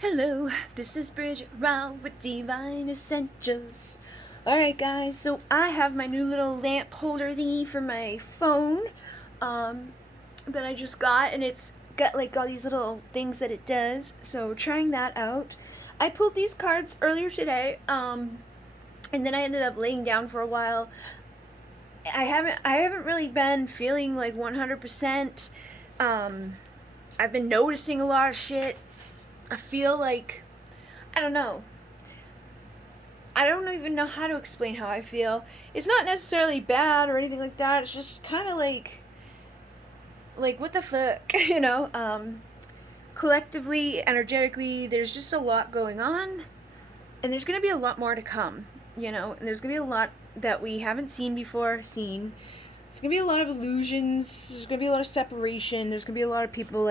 Hello, this is Bridget Rao with Divine Essentials. Alright guys, so I have my new little lamp holder thingy for my phone that I just got, and it's got like all these little things that it does, so trying that out. I pulled these cards earlier today, and then I ended up laying down for a while. I haven't really been feeling like 100%. I've been noticing a lot of shit. I feel like, I don't know. I don't even know how to explain how I feel. It's not necessarily bad or anything like that. It's just kind of like what the fuck, you know? Collectively, energetically, there's just a lot going on, and there's gonna be a lot more to come, you know? And there's gonna be a lot that we haven't seen before. It's gonna be a lot of illusions. There's gonna be a lot of separation. There's gonna be a lot of people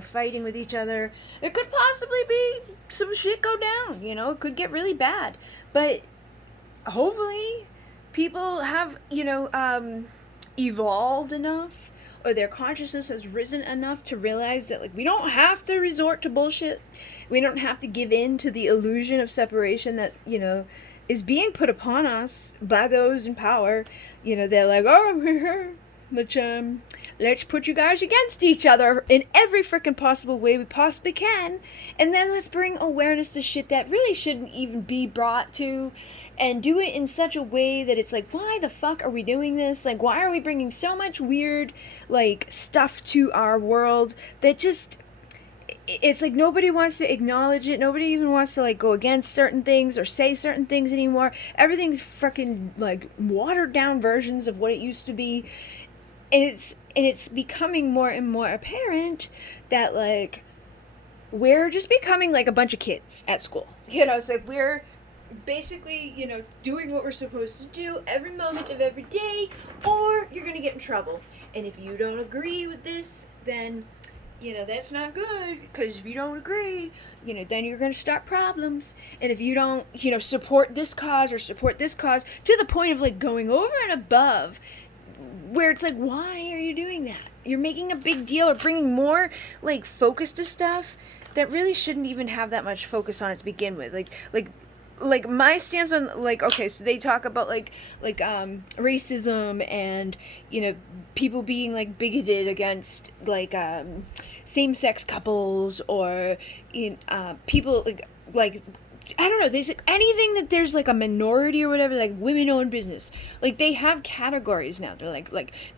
fighting with each other. There could possibly be some shit go down. It could get really bad. But hopefully, people have evolved enough, or their consciousness has risen enough to realize that we don't have to resort to bullshit. We don't have to give in to the illusion of separation that is being put upon us by those in power. They're like, oh, let's put you guys against each other in every freaking possible way we possibly can, and then let's bring awareness to shit that really shouldn't even be brought to, and do it in such a way that it's like, why the fuck are we doing this? Like, why are we bringing so much weird, stuff to our world that just... It's like nobody wants to acknowledge it. Nobody even wants to go against certain things or say certain things anymore. Everything's freaking watered down versions of what it used to be, and it's becoming more and more apparent that we're just becoming a bunch of kids at school. It's like we're basically doing what we're supposed to do every moment of every day, or you're gonna get in trouble. And if you don't agree with this, then that's not good, because if you don't agree, then you're going to start problems. And if you don't, support this cause or support this cause, to the point of going over and above, where it's like, why are you doing that? You're making a big deal or bringing more focus to stuff that really shouldn't even have that much focus on it to begin with. My stance on okay, so they talk about racism and people being bigoted against same-sex couples, or people I don't know, there's anything that there's a minority or whatever, women-owned business. They have categories now. They're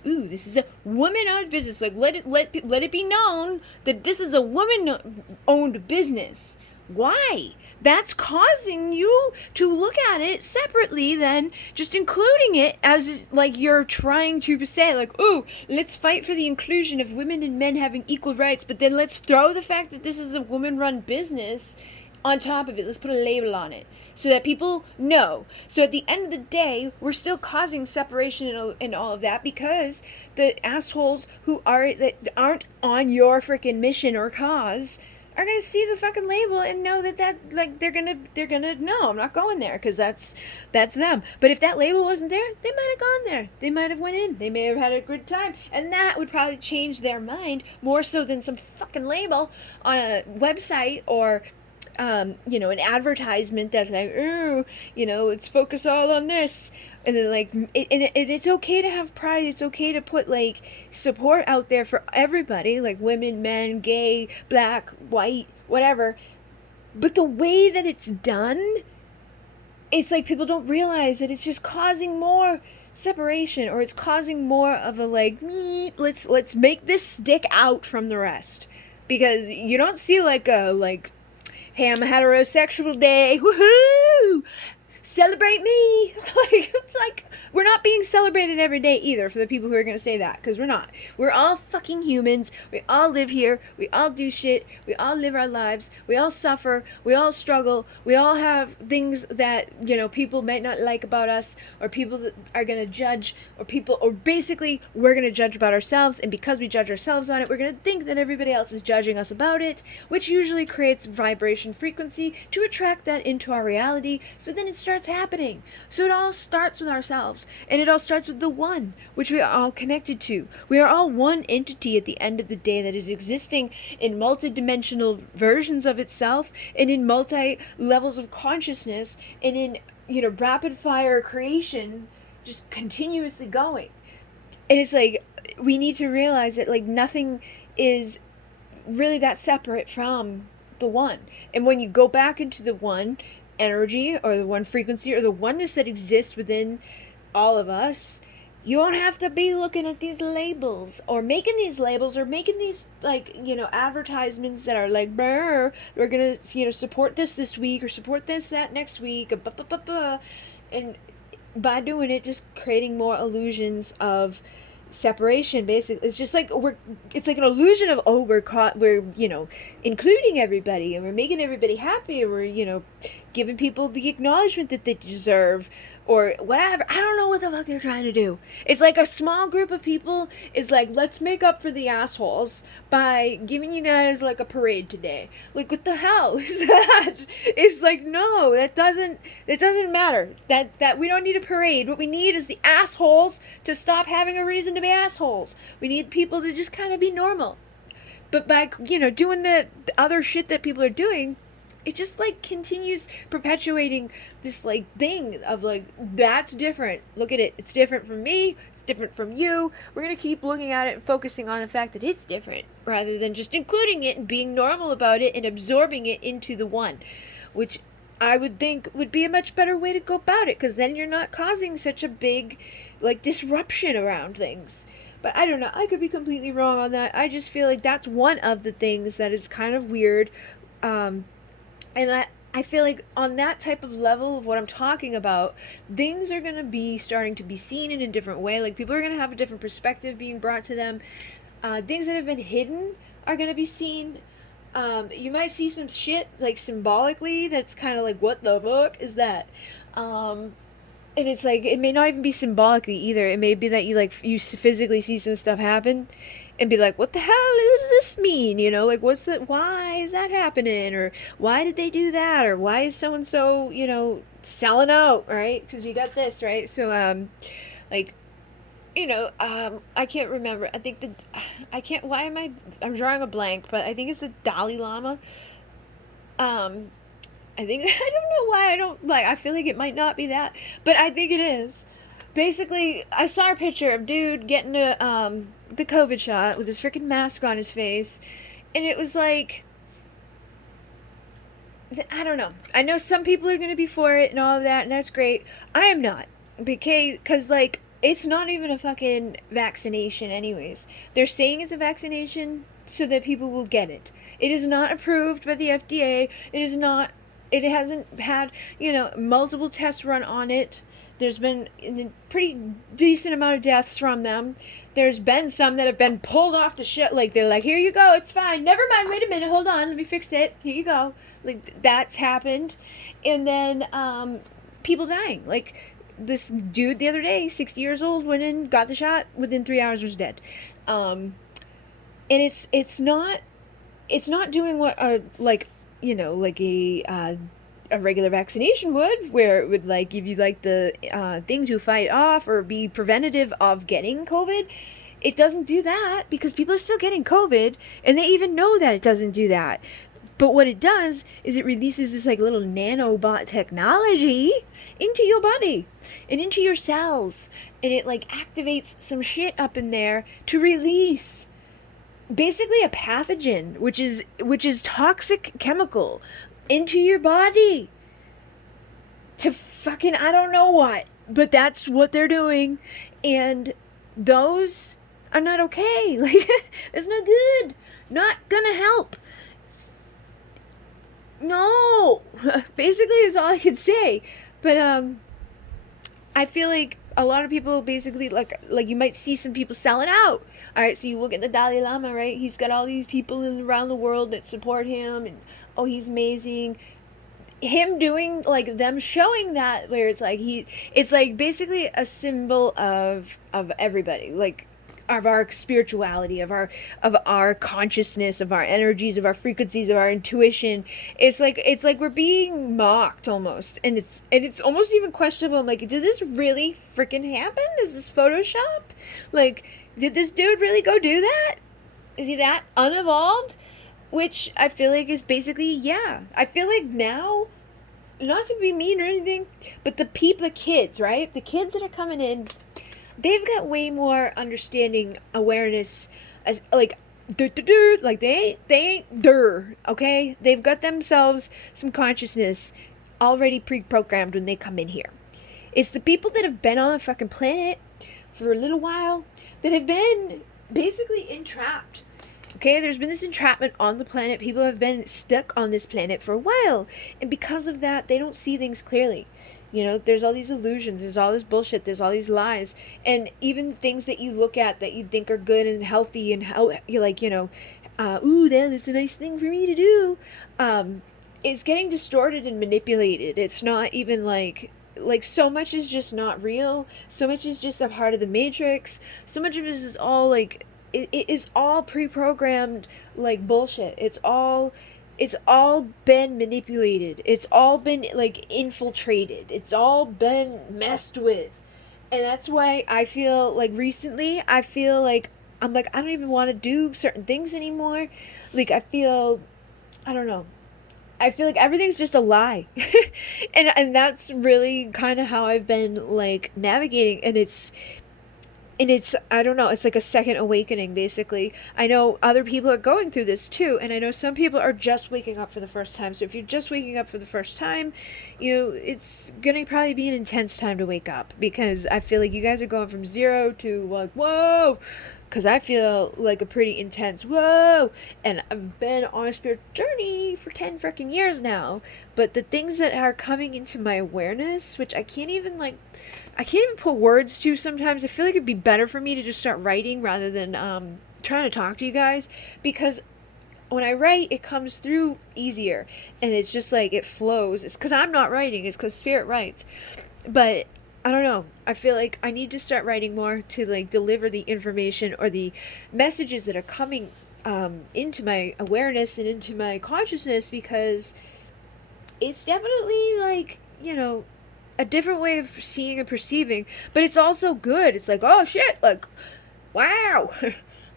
ooh, this is a woman-owned business. Let it be known that this is a woman-owned business. Why? That's causing you to look at it separately than just including it as you're trying to say ooh, let's fight for the inclusion of women and men having equal rights, but then let's throw the fact that this is a woman-run business on top of it. Let's put a label on it so that people know. So at the end of the day, we're still causing separation and all of that, because the assholes that aren't on your freaking mission or cause are gonna see the fucking label and know that they're gonna no, I'm not going there, because that's them. But if that label wasn't there, they might have gone there. They might have went in. They may have had a good time, and that would probably change their mind more so than some fucking label on a website, or an advertisement that's ooh, let's focus all on this. And then it's okay to have pride. It's okay to put support out there for everybody, women, men, gay, black, white, whatever. But the way that it's done, it's people don't realize that it's just causing more separation, or it's causing more of a let's make this stick out from the rest. Because you don't see hey, I'm a heterosexual day, woohoo! Celebrate me! It's we're not being celebrated every day either, for the people who are going to say that, because we're not. We're all fucking humans. We all live here. We all do shit. We all live our lives. We all suffer. We all struggle. We all have things that, people might not like about us, or people that are going to judge, or basically, we're going to judge about ourselves, and because we judge ourselves on it, we're going to think that everybody else is judging us about it, which usually creates vibration frequency to attract that into our reality, so then it starts starts happening. So it all starts with ourselves, and it all starts with the one, which we are all connected to. We are all one entity at the end of the day that is existing in multi-dimensional versions of itself, and in multi levels of consciousness, and in, rapid fire creation, just continuously going. And it's like, we need to realize that, like, nothing is really that separate from the one. And when you go back into the one energy, or the one frequency, or the oneness that exists within all of us, you won't have to be looking at these labels, or making these labels, or making these, like, advertisements that are like, we're gonna, support this week, or support that next week, and by doing it, just creating more illusions of separation. Basically, it's just like it's like an illusion of, we're including everybody, and we're making everybody happy, and we're giving people the acknowledgement that they deserve, or whatever. I don't know what the fuck they're trying to do. It's like a small group of people is like, let's make up for the assholes by giving you guys like a parade today. Like, what the hell is that? It's like, no, it doesn't matter. That we don't need a parade. What we need is the assholes to stop having a reason to be assholes. We need people to just kind of be normal. But by doing the other shit that people are doing, it just like continues perpetuating this like thing of like, that's different. Look at it. It's different from me. It's different from you. We're going to keep looking at it and focusing on the fact that it's different, rather than just including it and being normal about it and absorbing it into the one, which I would think would be a much better way to go about it, because then you're not causing such a big like disruption around things. But I don't know. I could be completely wrong on that. I just feel like that's one of the things that is kind of weird. And I feel like on that type of level of what I'm talking about, things are going to be starting to be seen in a different way. Like, people are going to have a different perspective being brought to them. Things that have been hidden are going to be seen. You might see some shit, like, symbolically, that's kind of like, what the fuck is that? And it's like, it may not even be symbolically either. It may be that you physically see some stuff happen, and be like, what the hell does this mean? Like, what's that? Why is that happening? Or why did they do that? Or why is so-and-so, selling out, right? Because we got this, right? So, I can't remember. I'm drawing a blank, but I think it's the Dalai Lama. I don't know why I feel like it might not be that, but I think it is. Basically, I saw a picture of dude getting the COVID shot with his freaking mask on his face, and it was like, I don't know. I know some people are going to be for it and all of that, and that's great. I am not, because like, it's not even a fucking vaccination anyways. They're saying it's a vaccination so that people will get it. It is not approved by the FDA. It hasn't had, multiple tests run on it. There's been a pretty decent amount of deaths from them. There's been some that have been pulled off the shit. Like, they're like, here you go, it's fine. Never mind, wait a minute, hold on, let me fix it. Here you go. Like, that's happened. And then, people dying. Like, this dude the other day, 60 years old, went in, got the shot, within 3 hours was dead. And it's not doing what, a regular vaccination would, where it would like give you like the thing to fight off or be preventative of getting COVID. It doesn't do that, because people are still getting COVID, and they even know that it doesn't do that. But what it does is it releases this like little nanobot technology into your body and into your cells, and it like activates some shit up in there to release basically a pathogen, which is toxic chemical, into your body to fucking, I don't know what, but that's what they're doing, and those are not okay. Like, it's not good, not gonna help. No, basically is all I can say. But I feel like a lot of people basically like you might see some people selling out. All right, so you look at the Dalai Lama, right? He's got all these people around the world that support him, and oh, he's amazing. Him doing like them showing that, where it's like it's like basically a symbol of everybody. Like, our spirituality, of our consciousness, of our energies, of our frequencies, of our intuition. It's like we're being mocked almost, and it's almost even questionable. I'm like, did this really freaking happen? Is this Photoshop? Like, did this dude really go do that? Is he that unevolved? Which I feel like is basically, yeah. I feel like now, not to be mean or anything, but the kids, right? The kids that are coming in, they've got way more understanding, awareness, as like, like they ain't okay? They've got themselves some consciousness already pre-programmed when they come in here. It's the people that have been on the fucking planet for a little while that have been basically entrapped. Okay, there's been this entrapment on the planet. People have been stuck on this planet for a while. And because of that, they don't see things clearly. You know, there's all these illusions. There's all this bullshit. There's all these lies. And even things that you look at that you think are good and healthy and how you're like, ooh, that's a nice thing for me to do. It's getting distorted and manipulated. It's not even like so much is just not real. So much is just a part of the matrix. So much of it is all like, it is all pre-programmed like bullshit. It's all been manipulated. It's all been like infiltrated. It's all been messed with. And that's why I feel like recently I'm like, I don't even want to do certain things anymore. Like I don't know. I feel like everything's just a lie. and that's really kind of how I've been like navigating, and it's I don't know, it's like a second awakening basically. I know other people are going through this too, and I know some people are just waking up for the first time. So if you're just waking up for the first time, it's gonna probably be an intense time to wake up, because I feel like you guys are going from 0 to like, whoa, because I feel like a pretty intense whoa, and I've been on a spiritual journey for 10 freaking years now. But the things that are coming into my awareness, which I can't even put words to sometimes. I feel like it'd be better for me to just start writing rather than trying to talk to you guys, because when I write, it comes through easier, and it's just like it flows. It's because I'm not writing, it's because Spirit writes. But I don't know, I feel like I need to start writing more to like deliver the information or the messages that are coming into my awareness and into my consciousness, because it's definitely like, a different way of seeing and perceiving, but it's also good. It's like, oh shit, like, wow,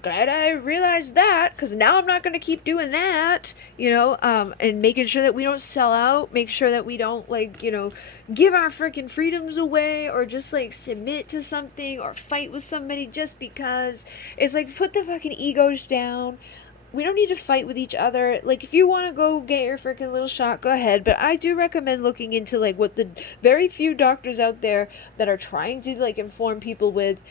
glad I realized that, because now I'm not going to keep doing that, and making sure that we don't sell out, make sure that we don't, like, give our freaking freedoms away, or just, like, submit to something, or fight with somebody just because. It's like, put the fucking egos down. We don't need to fight with each other. Like, if you want to go get your freaking little shot, go ahead. But I do recommend looking into, like, what the very few doctors out there that are trying to, like, inform people with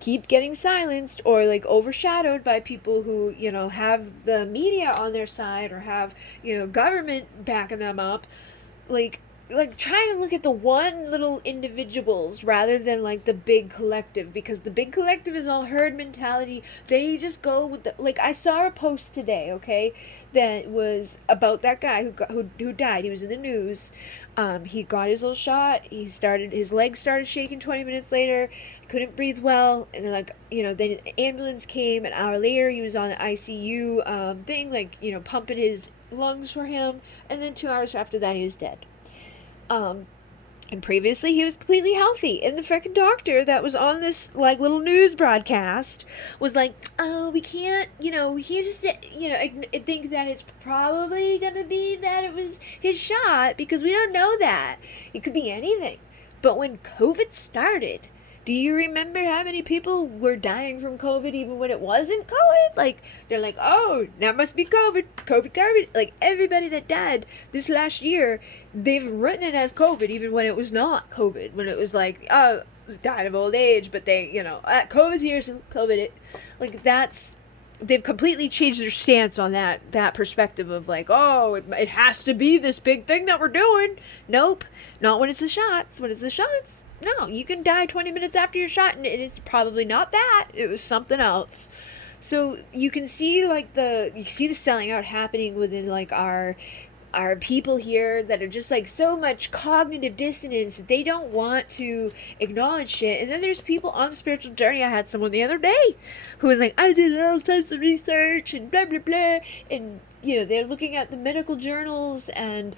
keep getting silenced or, like, overshadowed by people who, have the media on their side, or have, government backing them up. Like trying to look at the one little individuals rather than like the big collective, because the big collective is all herd mentality. They just go with the, like, I saw a post today, okay, that was about that guy who died. He was in the news. He got his little shot. His legs started shaking 20 minutes later. Couldn't breathe well, and then then the ambulance came. An hour later he was on the ICU thing, like, pumping his lungs for him, and then 2 hours after that he was dead. And previously he was completely healthy, and the freaking doctor that was on this like little news broadcast was like, oh, we can't just think that it's probably gonna be that it was his shot, because we don't know that. It could be anything. But when COVID started, do you remember how many people were dying from COVID even when it wasn't COVID? Like, they're like, oh, that must be COVID. Like, everybody that died this last year, they've written it as COVID even when it was not COVID. When it was like, oh, died of old age, but they, COVID's here, so COVID it. Like, they've completely changed their stance on that perspective of like, oh, it has to be this big thing that we're doing. Nope, not when it's the shots. When it's the shots, no, you can die 20 minutes after your shot, and it's probably not that. It was something else. So you can see the selling out happening within like our are people here that are just like so much cognitive dissonance that they don't want to acknowledge shit. And then there's people on the spiritual journey. I had someone the other day who was like, I did all types of research and blah blah blah, and you know, they're looking at the medical journals, and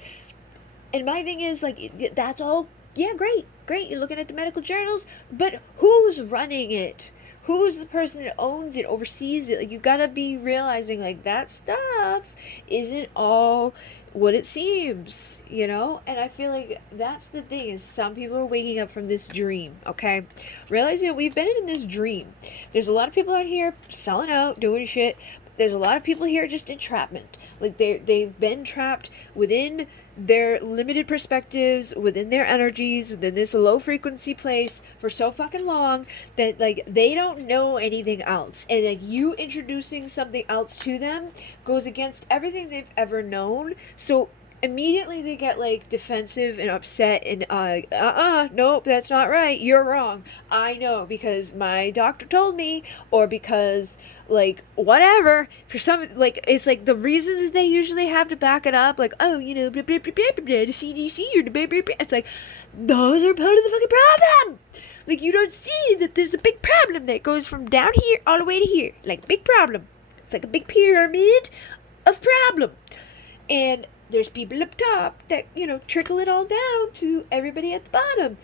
my thing is like, that's all, yeah, great, you're looking at the medical journals, but who's running it? Who's the person that owns it, oversees it? Like, you gotta be realizing, like, that stuff isn't all what it seems, you know? And I feel like that's the thing, is some people are waking up from this dream, okay? Realizing that we've been in this dream. There's a lot of people out here selling out, doing shit. There's a lot of people here just entrapment. Like, they've been trapped within their limited perspectives, within their energies, within this low frequency place for so fucking long that, like, they don't know anything else. And, like, you introducing something else to them goes against everything they've ever known. So immediately they get, like, defensive and upset and, nope, that's not right. You're wrong. I know because my doctor told me, or because, like, whatever. For some, like, it's like the reasons they usually have to back it up, like, oh, you know, blah, blah, blah, blah, blah, the CDC or the blah, blah, blah. It's like, those are part of the fucking problem. Like, you don't see that there's a big problem that goes from down here all the way to here. Like, big problem. It's like a big pyramid of problem. And there's people up top that, you know, trickle it all down to everybody at the bottom.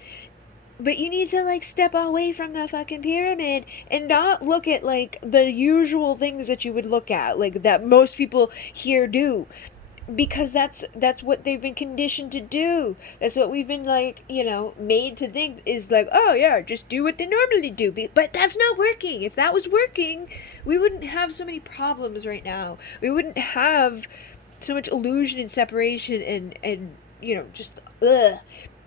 But you need to, like, step away from the fucking pyramid and not look at, like, the usual things that you would look at, like, that most people here do. Because that's what they've been conditioned to do. That's what we've been, like, you know, made to think is, like, oh, yeah, just do what they normally do. But that's not working. If that was working, we wouldn't have so many problems right now. We wouldn't have so much illusion and separation and you know, just ugh.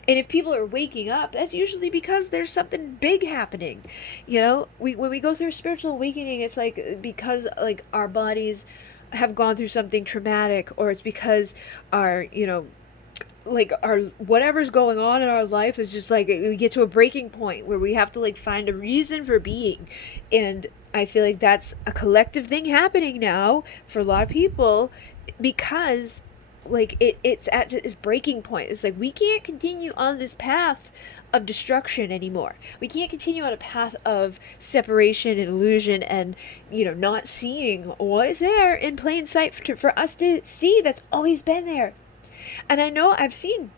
And if people are waking up, that's usually because there's something big happening. You know, when we go through a spiritual awakening, it's like because, like, our bodies have gone through something traumatic, or it's because our, you know, like, our whatever's going on in our life is just like, we get to a breaking point where we have to, like, find a reason for being. And I feel like that's a collective thing happening now for a lot of people, because, like, it's at its breaking point. It's like, we can't continue on this path of destruction anymore. We can't continue on a path of separation and illusion and, you know, not seeing what is there in plain sight for us to see that's always been there. And I know I've seen,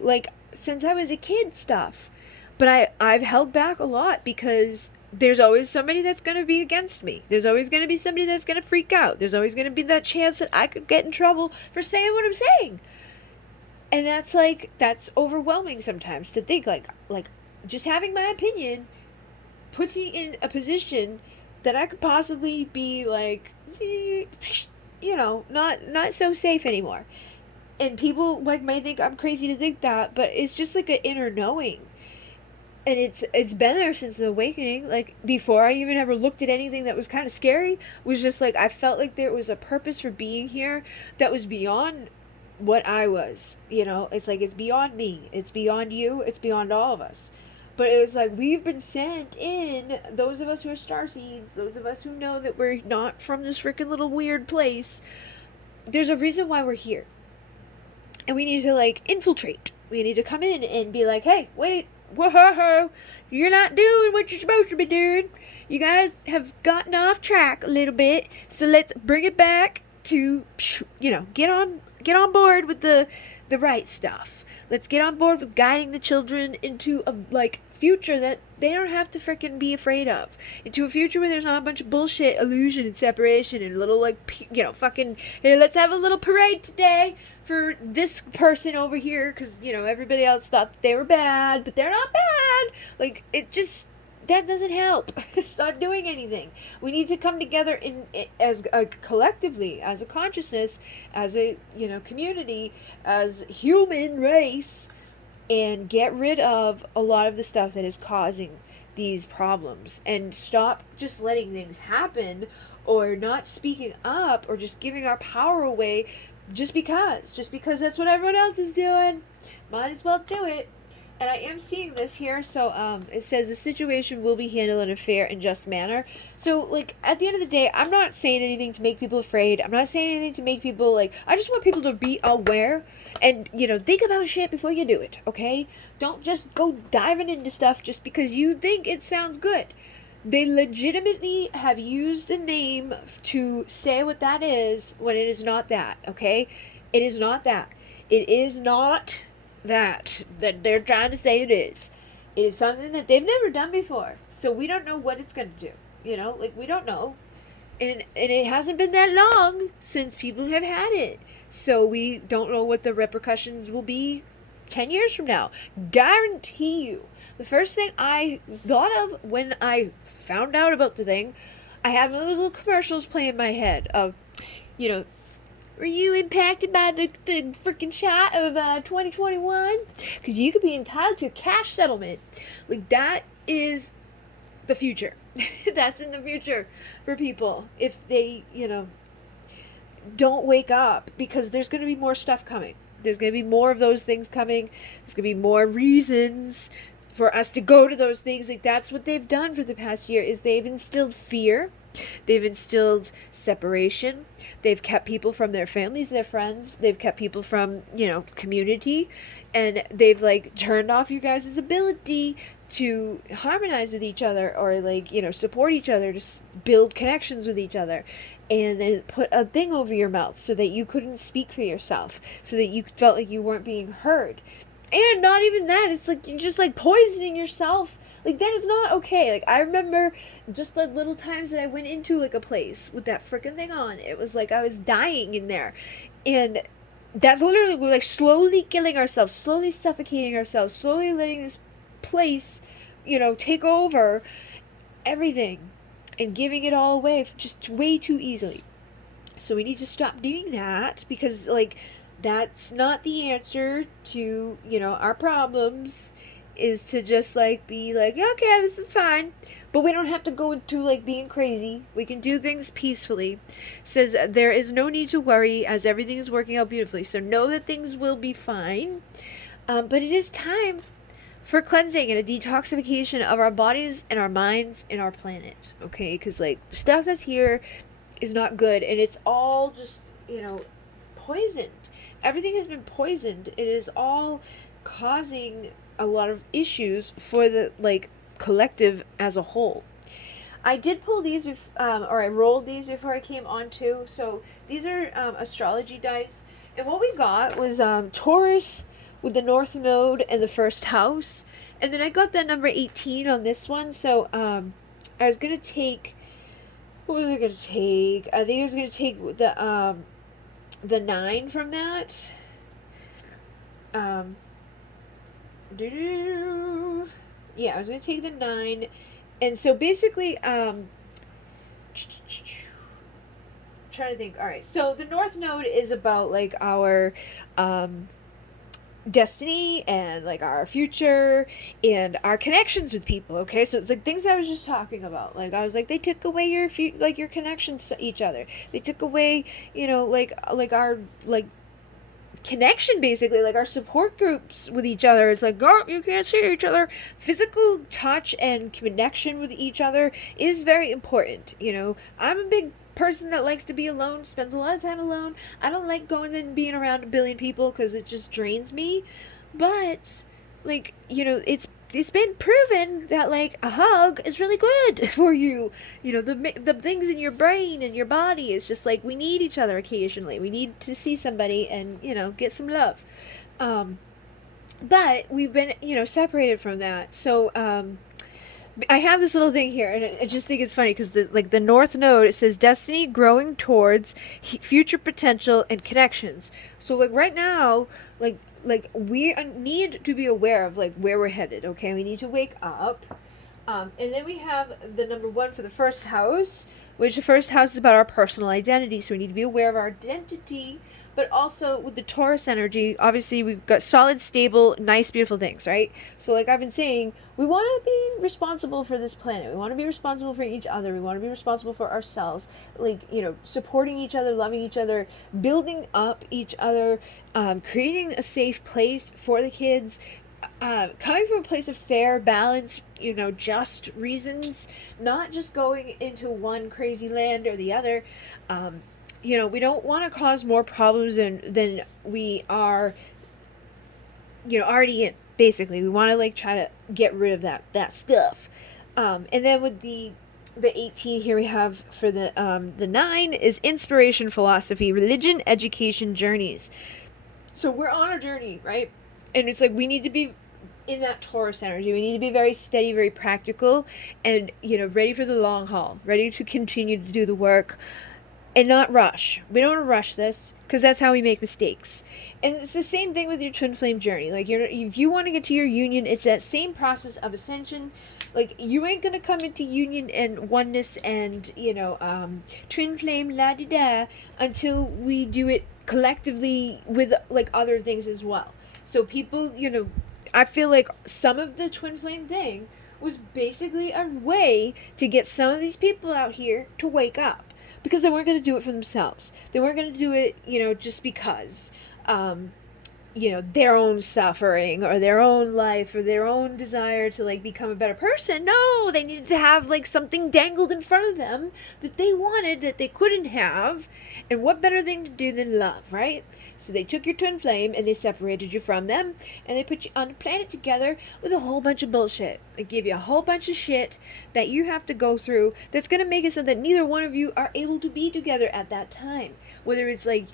like, since I was a kid stuff, but I've held back a lot because there's always somebody that's going to be against me. There's always going to be somebody that's going to freak out. There's always going to be that chance that I could get in trouble for saying what I'm saying. And that's, like, that's overwhelming sometimes to think, like just having my opinion puts me in a position that I could possibly be, like, you know, not so safe anymore. And people, like, might think I'm crazy to think that, but it's just like an inner knowing. And it's been there since the awakening. Like, before I even ever looked at anything that was kind of scary, was just like, I felt like there was a purpose for being here that was beyond what I was, you know. It's like, it's beyond me, it's beyond you, it's beyond all of us. But it was like, we've been sent in, those of us who are starseeds, those of us who know that we're not from this freaking little weird place, there's a reason why we're here. And we need to, like, infiltrate. We need to come in and be like, hey, wait, whoa, you're not doing what you're supposed to be doing. You guys have gotten off track a little bit, so let's bring it back to, you know, get on board with the right stuff. Let's get on board with guiding the children into a, like, future that they don't have to freaking be afraid of. Into a future where there's not a bunch of bullshit, illusion, and separation, and little, like, you know, fucking, hey, let's have a little parade today for this person over here, because, you know, everybody else thought they were bad, but they're not bad. Like, it just, that doesn't help. It's not doing anything. We need to come together as a collectively, as a consciousness, as a, you know, community, as human race, and get rid of a lot of the stuff that is causing these problems, and stop just letting things happen, or not speaking up, or just giving our power away just because that's what everyone else is doing. Might as well do it. And I am seeing this here. So it says the situation will be handled in a fair and just manner. So like at the end of the day, I'm not saying anything to make people afraid. I'm not saying anything to make people like. I just want people to be aware and think about shit before you do it. Okay, don't just go diving into stuff just because you think it sounds good. They legitimately have used a name to say what that is when it is not that. Okay, it is not that. It is not that they're trying to say it is. It is something that they've never done before. So we don't know what it's going to do. Like we don't know. And it hasn't been that long since people have had it. So we don't know what the repercussions will be 10 years from now. Guarantee you. The first thing I thought of when I found out about the thing, I had one of those little commercials play in my head of, were you impacted by the freaking shot of 2021? Because you could be entitled to a cash settlement. Like, that is the future. That's in the future for people. If they, don't wake up. Because there's going to be more stuff coming. There's going to be more of those things coming. There's going to be more reasons for us to go to those things. Like, that's what they've done for the past year, is they've instilled fear. They've instilled separation. They've kept people from their families, their friends. They've kept people from, community. And they've, turned off you guys' ability to harmonize with each other or, support each other, to build connections with each other. And then put a thing over your mouth so that you couldn't speak for yourself, so that you felt like you weren't being heard. And not even that, it's like you're just poisoning yourself. Like, that is not okay. Like, I remember just the little times that I went into, a place with that freaking thing on. It was like I was dying in there. And that's literally, we're, slowly killing ourselves, slowly suffocating ourselves, slowly letting this place, take over everything and giving it all away just way too easily. So we need to stop doing that because, that's not the answer to, our problems. Is to just be okay, this is fine, but we don't have to go into being crazy. We can do things peacefully. It says there is no need to worry as everything is working out beautifully, so know that things will be fine. But it is time for cleansing and a detoxification of our bodies and our minds and our planet, okay? Because stuff that's here is not good, and it's all just poisoned. Everything has been poisoned. It is all causing a lot of issues for the collective as a whole. I did pull these with or I rolled these before I came on too. So these are astrology dice, and what we got was Taurus with the North Node and the first house, and then I got the number 18 on this one. So I was gonna take, what was I gonna take? I think I was gonna take the 9 from that. Yeah, I was going to take the 9. And so basically, trying to think. All right. So the North Node is about our destiny and our future and our connections with people. Okay. So it's things I was just talking about. I was they took away your your connections to each other. They took away, our connection, basically, our support groups with each other. It's oh, you can't see each other. Physical touch and connection with each other is very important. I'm a big person that likes to be alone, spends a lot of time alone. I don't like going and being around a billion people because it just drains me. But it's been proven that a hug is really good for you. The things in your brain and your body is just we need each other occasionally. We need to see somebody and get some love. But we've been separated from that. So I have this little thing here, and I just think it's funny because the North Node, it says destiny growing towards future potential and connections. So right now, we need to be aware of where we're headed. Okay, we need to wake up. And then we have the number 1 for the first house, which the first house is about our personal identity. So we need to be aware of our identity. But also with the Taurus energy, obviously we've got solid, stable, nice, beautiful things, right? So I've been saying, we want to be responsible for this planet. We want to be responsible for each other. We want to be responsible for ourselves. Supporting each other, loving each other, building up each other, creating a safe place for the kids, coming from a place of fair, balance, just reasons, not just going into one crazy land or the other. We don't want to cause more problems than we are, already in. Basically, we want to like try to get rid of that stuff. And then with the 18 here we have for the 9 is inspiration, philosophy, religion, education, journeys. So we're on a journey, right? And it's like we need to be in that Taurus energy. We need to be very steady, very practical, and ready for the long haul, ready to continue to do the work and not rush. We don't want to rush this because that's how we make mistakes. And it's the same thing with your twin flame journey. Like if you want to get to your union, it's that same process of ascension. Like you ain't gonna come into union and oneness and twin flame la di da until we do it collectively with like other things as well. So people, I feel like some of the twin flame thing was basically a way to get some of these people out here to wake up, because they weren't going to do it for themselves. They weren't going to do it, just because, their own suffering or their own life or their own desire to like become a better person. No, they needed to have like something dangled in front of them that they wanted that they couldn't have. And what better thing to do than love, right? So they took your twin flame and they separated you from them, and they put you on a planet together with a whole bunch of bullshit. They give you a whole bunch of shit that you have to go through that's going to make it so that neither one of you are able to be together at that time. Whether it's like,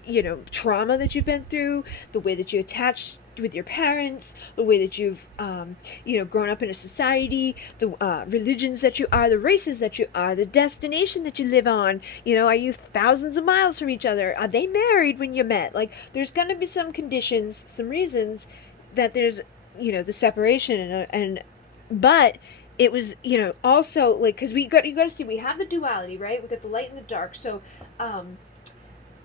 trauma that you've been through, the way that you attached with your parents, the way that you've, grown up in a society, the religions that you are, the races that you are, the destination that you live on. Are you thousands of miles from each other? Are they married when you met? Like, there's going to be some conditions, some reasons that there's, the separation but it was, also like, because you got to see, we have the duality, right? We got the light and the dark. So,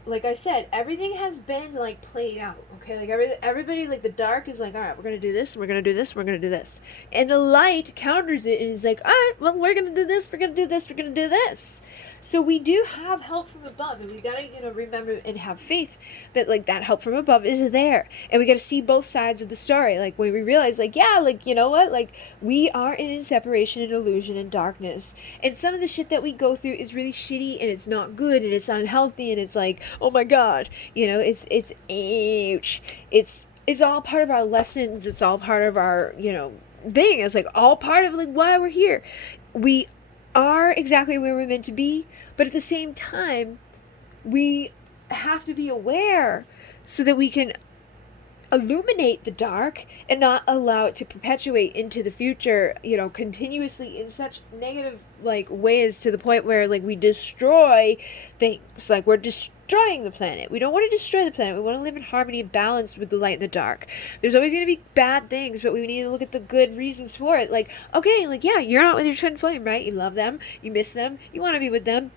like I said, everything has been like played out, okay? Like everybody, like the dark is like, all right, we're gonna do this, we're gonna do this, we're gonna do this, and the light counters it and is like, all right, well, we're gonna do this, we're gonna do this, we're gonna do this. So we do have help from above, and we gotta, remember and have faith that like that help from above is there, and we gotta see both sides of the story. Like when we realize, like, yeah, like what, like we are in separation and illusion and darkness, and some of the shit that we go through is really shitty and it's not good and it's unhealthy and it's like, oh my god, it's it's all part of our lessons. It's all part of our thing. It's like all part of like why we're here. We are exactly where we're meant to be, but at the same time we have to be aware so that we can illuminate the dark and not allow it to perpetuate into the future, continuously in such negative like ways, to the point where like we destroy things. Like we're destroying the planet. We don't want to destroy the planet. We want to live in harmony and balance with the light and the dark. There's always going to be bad things, but we need to look at the good reasons for it. Like, okay, like, yeah, you're not with your twin flame, right? You love them, you miss them, you want to be with them,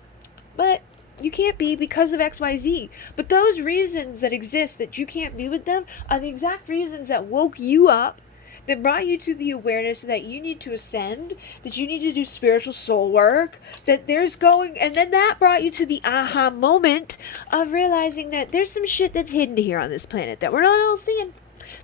but you can't be because of XYZ. But those reasons that exist that you can't be with them are the exact reasons that woke you up, that brought you to the awareness that you need to ascend, that you need to do spiritual soul work, that there's going, and then that brought you to the aha moment of realizing that there's some shit that's hidden here on this planet that we're not all seeing,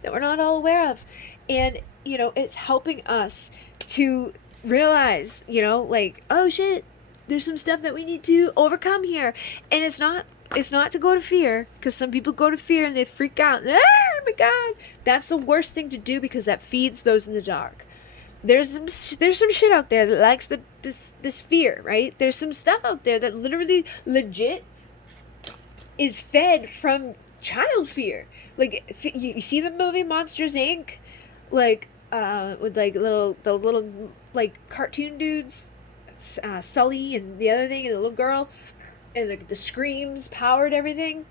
that we're not all aware of. And, it's helping us to realize, like, oh shit, there's some stuff that we need to overcome here. And it's not to go to fear, because some people go to fear and they freak out. Oh my god, that's the worst thing to do, because that feeds those in the dark. There's some shit out there that likes this fear, right? There's some stuff out there that literally legit is fed from child fear. Like you see the movie Monsters Inc., like with like the little like cartoon dudes, Sully and the other thing, and the little girl, and the screams powered everything.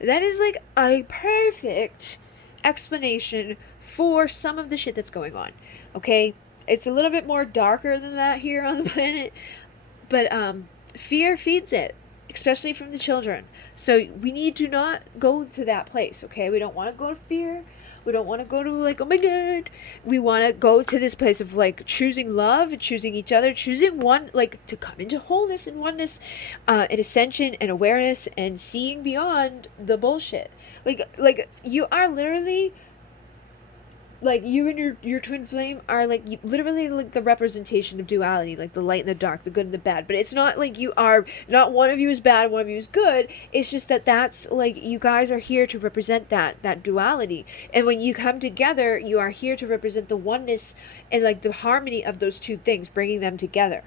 That is like a perfect explanation for some of the shit that's going on. Okay, it's a little bit more darker than that here on the planet, but fear feeds it, especially from the children. So we need to not go to that place. Okay, we don't want to go to fear. We don't want to go to like, oh my god. We want to go to this place of like choosing love and choosing each other, choosing one, like to come into wholeness and oneness, and ascension and awareness and seeing beyond the bullshit. Like you are literally like you and your twin flame are like literally like the representation of duality, like the light and the dark, the good and the bad. But it's not like you are, not one of you is bad, one of you is good. It's just that that's like, you guys are here to represent that duality. And when you come together, you are here to represent the oneness and like the harmony of those two things, bringing them together.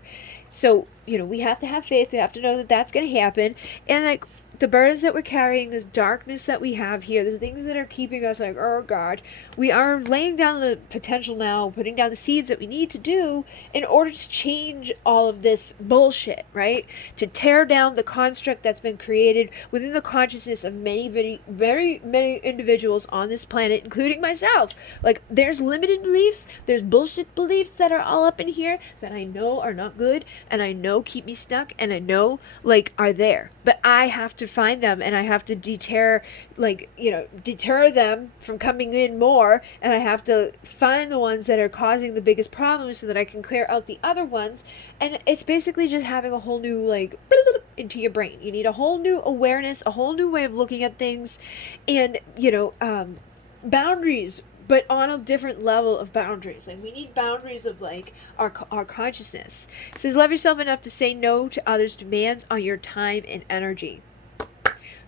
So, we have to have faith. We have to know that that's going to happen. And like, the burdens that we're carrying, this darkness that we have here, the things that are keeping us like, oh God, we are laying down the potential now, putting down the seeds that we need to do in order to change all of this bullshit, right? To tear down the construct that's been created within the consciousness of many, very, very many individuals on this planet, including myself. Like, there's limited beliefs, there's bullshit beliefs that are all up in here that I know are not good, and I know keep me stuck, and I know, like, are there. But I have to find them, and I have to deter them from coming in more, and I have to find the ones that are causing the biggest problems so that I can clear out the other ones. And it's basically just having a whole new, like, into your brain. You need a whole new awareness, a whole new way of looking at things, and boundaries, but on a different level of boundaries. Like, we need boundaries of like our consciousness. It says, love yourself enough to say no to others' demands on your time and energy.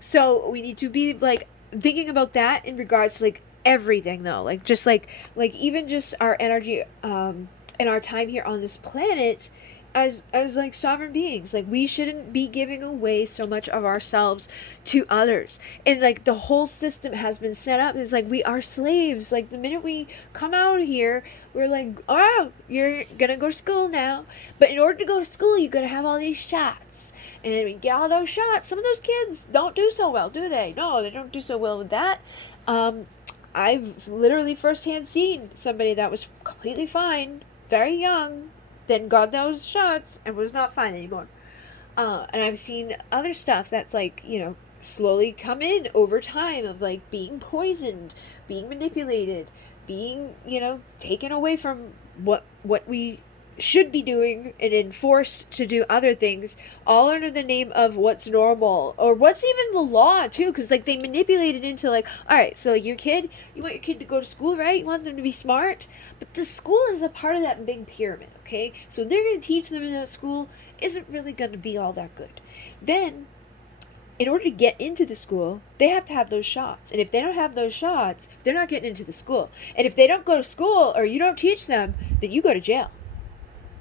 So we need to be like thinking about that in regards to like everything, though, like just like even just our energy and our time here on this planet as like sovereign beings. Like, we shouldn't be giving away so much of ourselves to others. And like, the whole system has been set up. It's like, we are slaves. Like, the minute we come out here, we're like, oh, you're gonna go to school now. But in order to go to school, you gotta have all these shots. And then we get all those shots. Some of those kids don't do so well, do they? No, they don't do so well with that. I've literally firsthand seen somebody that was completely fine, very young, then got those shots and was not fine anymore. And I've seen other stuff that's like, slowly come in over time of like being poisoned, being manipulated, being, taken away from what we should be doing and enforced to do other things, all under the name of what's normal or what's even the law too. Because like, they manipulate it into like, all right, so like, you want your kid to go to school, right? You want them to be smart, but the school is a part of that big pyramid. Okay, so they're going to teach them in that school isn't really going to be all that good. Then, in order to get into the school, they have to have those shots. And if they don't have those shots, they're not getting into the school. And if they don't go to school or you don't teach them, then you go to jail.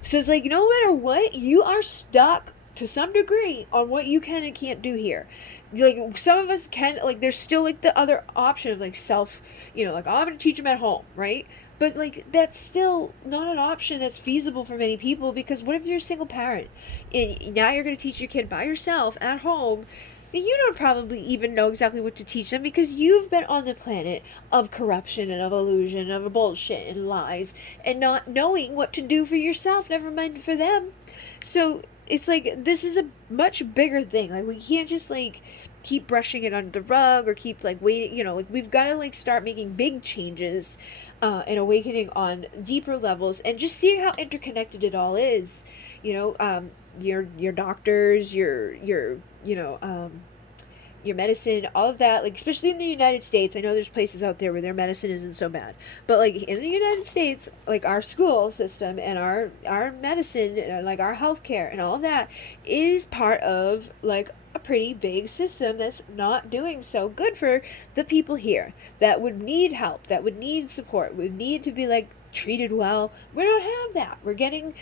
So it's like, no matter what, you are stuck to some degree on what you can and can't do here. Like, some of us can, like, there's still like the other option of like self, like, oh, I'm going to teach them at home, right? But like, that's still not an option that's feasible for many people, because what if you're a single parent and now you're going to teach your kid by yourself at home? You don't probably even know exactly what to teach them, because you've been on the planet of corruption and of illusion, of bullshit and lies, and not knowing what to do for yourself, never mind for them. So it's like, this is a much bigger thing. Like, we can't just like keep brushing it under the rug or keep like waiting, like, we've got to like start making big changes and awakening on deeper levels, and just seeing how interconnected it all is. Your doctors, your medicine, all of that, like, especially in the United States. I know there's places out there where their medicine isn't so bad, but like in the United States, like, our school system and our medicine and like our healthcare and all of that is part of like a pretty big system that's not doing so good for the people here that would need help, that would need support, would need to be like treated well. We don't have that. We're getting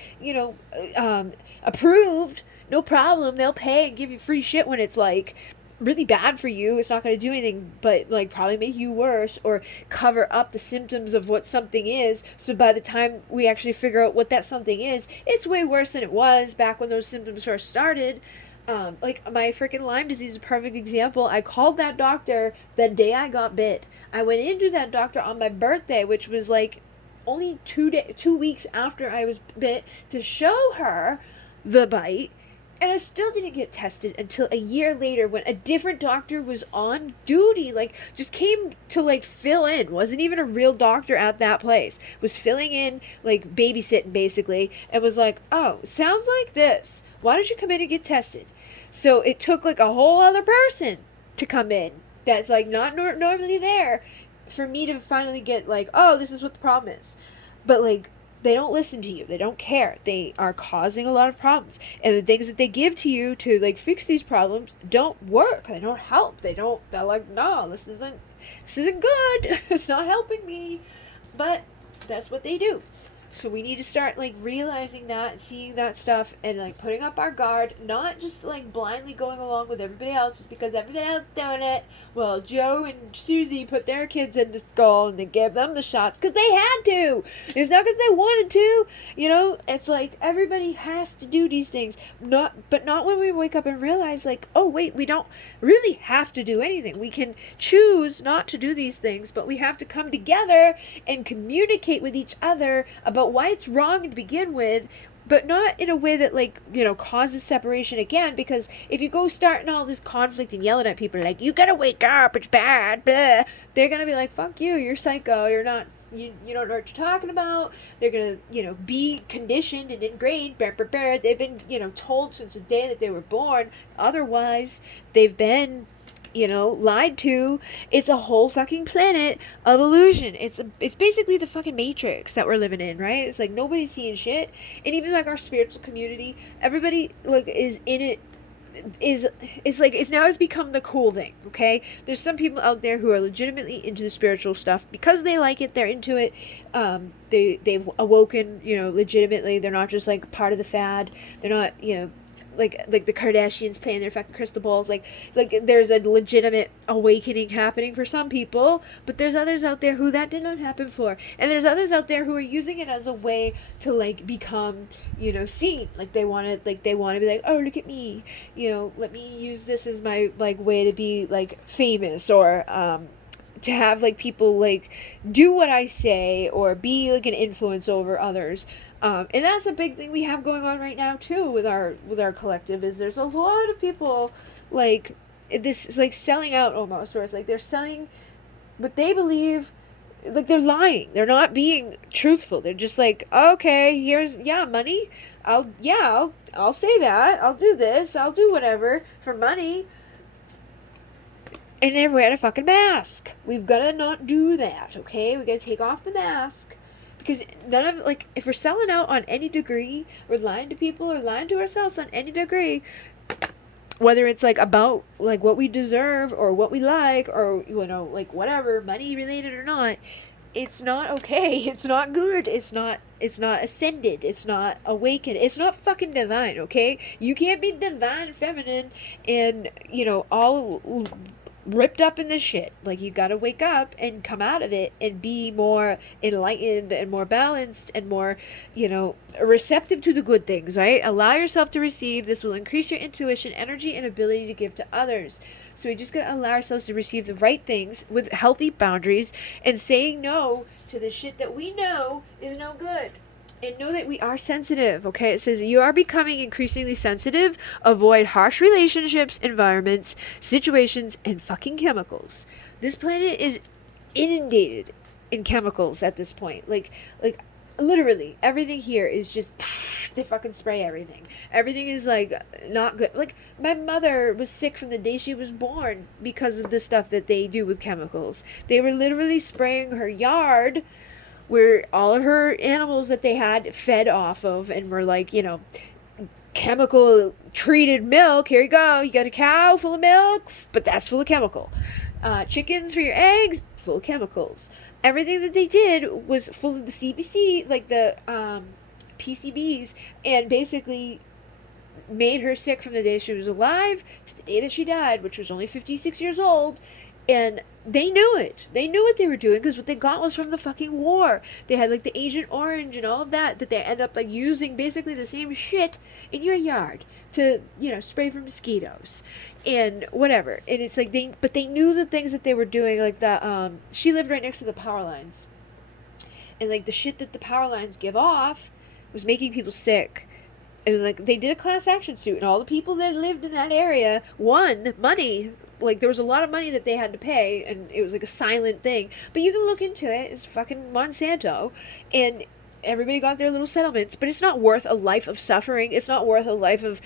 approved, no problem. They'll pay and give you free shit when it's like really bad for you. It's not going to do anything but like probably make you worse or cover up the symptoms of what something is. So by the time we actually figure out what that something is, it's way worse than it was back when those symptoms first started. Like, my freaking Lyme disease is a perfect example. I called that doctor the day I got bit. I went into that doctor on my birthday, which was like only 2 weeks after I was bit, to show her the bite. And I still didn't get tested until a year later, when a different doctor was on duty, like, just came to like fill in. Wasn't even a real doctor at that place. Was filling in, like babysitting basically, and was like, oh, sounds like this. Why don't you come in and get tested? So it took like a whole other person to come in that's like not normally there, for me to finally get like, oh, this is what the problem is. But like, they don't listen to you. They don't care. They are causing a lot of problems. And the things that they give to you to like fix these problems don't work. They don't help. They're like, no, this isn't good. It's not helping me. But that's what they do. So we need to start like realizing that, seeing that stuff, and like putting up our guard, not just like blindly going along with everybody else just because everybody else doing it. Well, Joe and Susie put their kids into school and they gave them the shots because they had to. It's not because they wanted to. You know, it's like everybody has to do these things. Not when we wake up and realize like, oh wait, we don't really have to do anything. We can choose not to do these things, but we have to come together and communicate with each other about why it's wrong to begin with, but not in a way that like, you know, causes separation again. Because if you go starting all this conflict and yelling at people like, you gotta wake up, it's bad, blah, they're gonna be like, fuck you, you're psycho, you don't know what you're talking about. They're gonna, you know, be conditioned and ingrained. They've been, you know, told since the day that they were born otherwise. They've been, you know, lied to. It's a whole fucking planet of illusion. It's basically the fucking Matrix that we're living in, right? It's like nobody's seeing shit. And even like our spiritual community, everybody like is in it. It's like it's become the cool thing. Okay, there's some people out there who are legitimately into the spiritual stuff because they like it, they're into it. They've awoken, you know, legitimately. They're not just like part of the fad. They're not, you know, like the Kardashians playing their fucking crystal balls. Like there's a legitimate awakening happening for some people, but there's others out there who that did not happen for. And there's others out there who are using it as a way to like become, you know, seen. Like they want to be like, oh, look at me, you know, let me use this as my like way to be like famous, or to have like people like do what I say, or be like an influence over others. And that's a big thing we have going on right now too with our collective, is there's a lot of people like this is like selling out almost, where it's like they're selling what they believe, like they're lying, they're not being truthful. They're just like, okay, here's money, I'll say that, I'll do this, I'll do whatever for money. And they're wearing a fucking mask. We've got to not do that, okay? We got to take off the mask. Because none of, like, if we're selling out on any degree, we're lying to people or lying to ourselves on any degree, whether it's, like, about, like, what we deserve or what we like, or, you know, like, whatever, money related or not, it's not okay. It's not good. It's not ascended. It's not awakened. It's not fucking divine, okay? You can't be divine feminine and, you know, all ripped up in this shit. Like, you gotta wake up and come out of it and be more enlightened and more balanced and more, you know, receptive to the good things, right? Allow yourself to receive. This will increase your intuition, energy, and ability to give to others. So we just gotta allow ourselves to receive the right things with healthy boundaries and saying no to the shit that we know is no good. And know that we are sensitive, okay? It says you are becoming increasingly sensitive. Avoid harsh relationships, environments, situations, and fucking chemicals. This planet is inundated in chemicals at this point. Like literally, everything here is just, they fucking spray everything. Everything is like not good. Like, my mother was sick from the day she was born because of the stuff that they do with chemicals. They were literally spraying her yard, where all of her animals that they had fed off of, and were like, you know, chemical treated milk. Here you go. You got a cow full of milk, but that's full of chemical. Chickens for your eggs, full of chemicals. Everything that they did was full of the CBC, like the PCBs, and basically made her sick from the day she was alive to the day that she died, which was only 56 years old. And they knew it. They knew what they were doing, because what they got was from the fucking war. They had like the Agent Orange and all of that they end up like using basically the same shit in your yard to, you know, spray for mosquitoes and whatever. And it's like they knew the things that they were doing. Like she lived right next to the power lines, and like the shit that the power lines give off was making people sick. And like they did a class action suit, and all the people that lived in that area won money. Like, there was a lot of money that they had to pay, and it was like a silent thing. But you can look into it. It's fucking Monsanto. And everybody got their little settlements, but it's not worth a life of suffering. It's not worth a life of,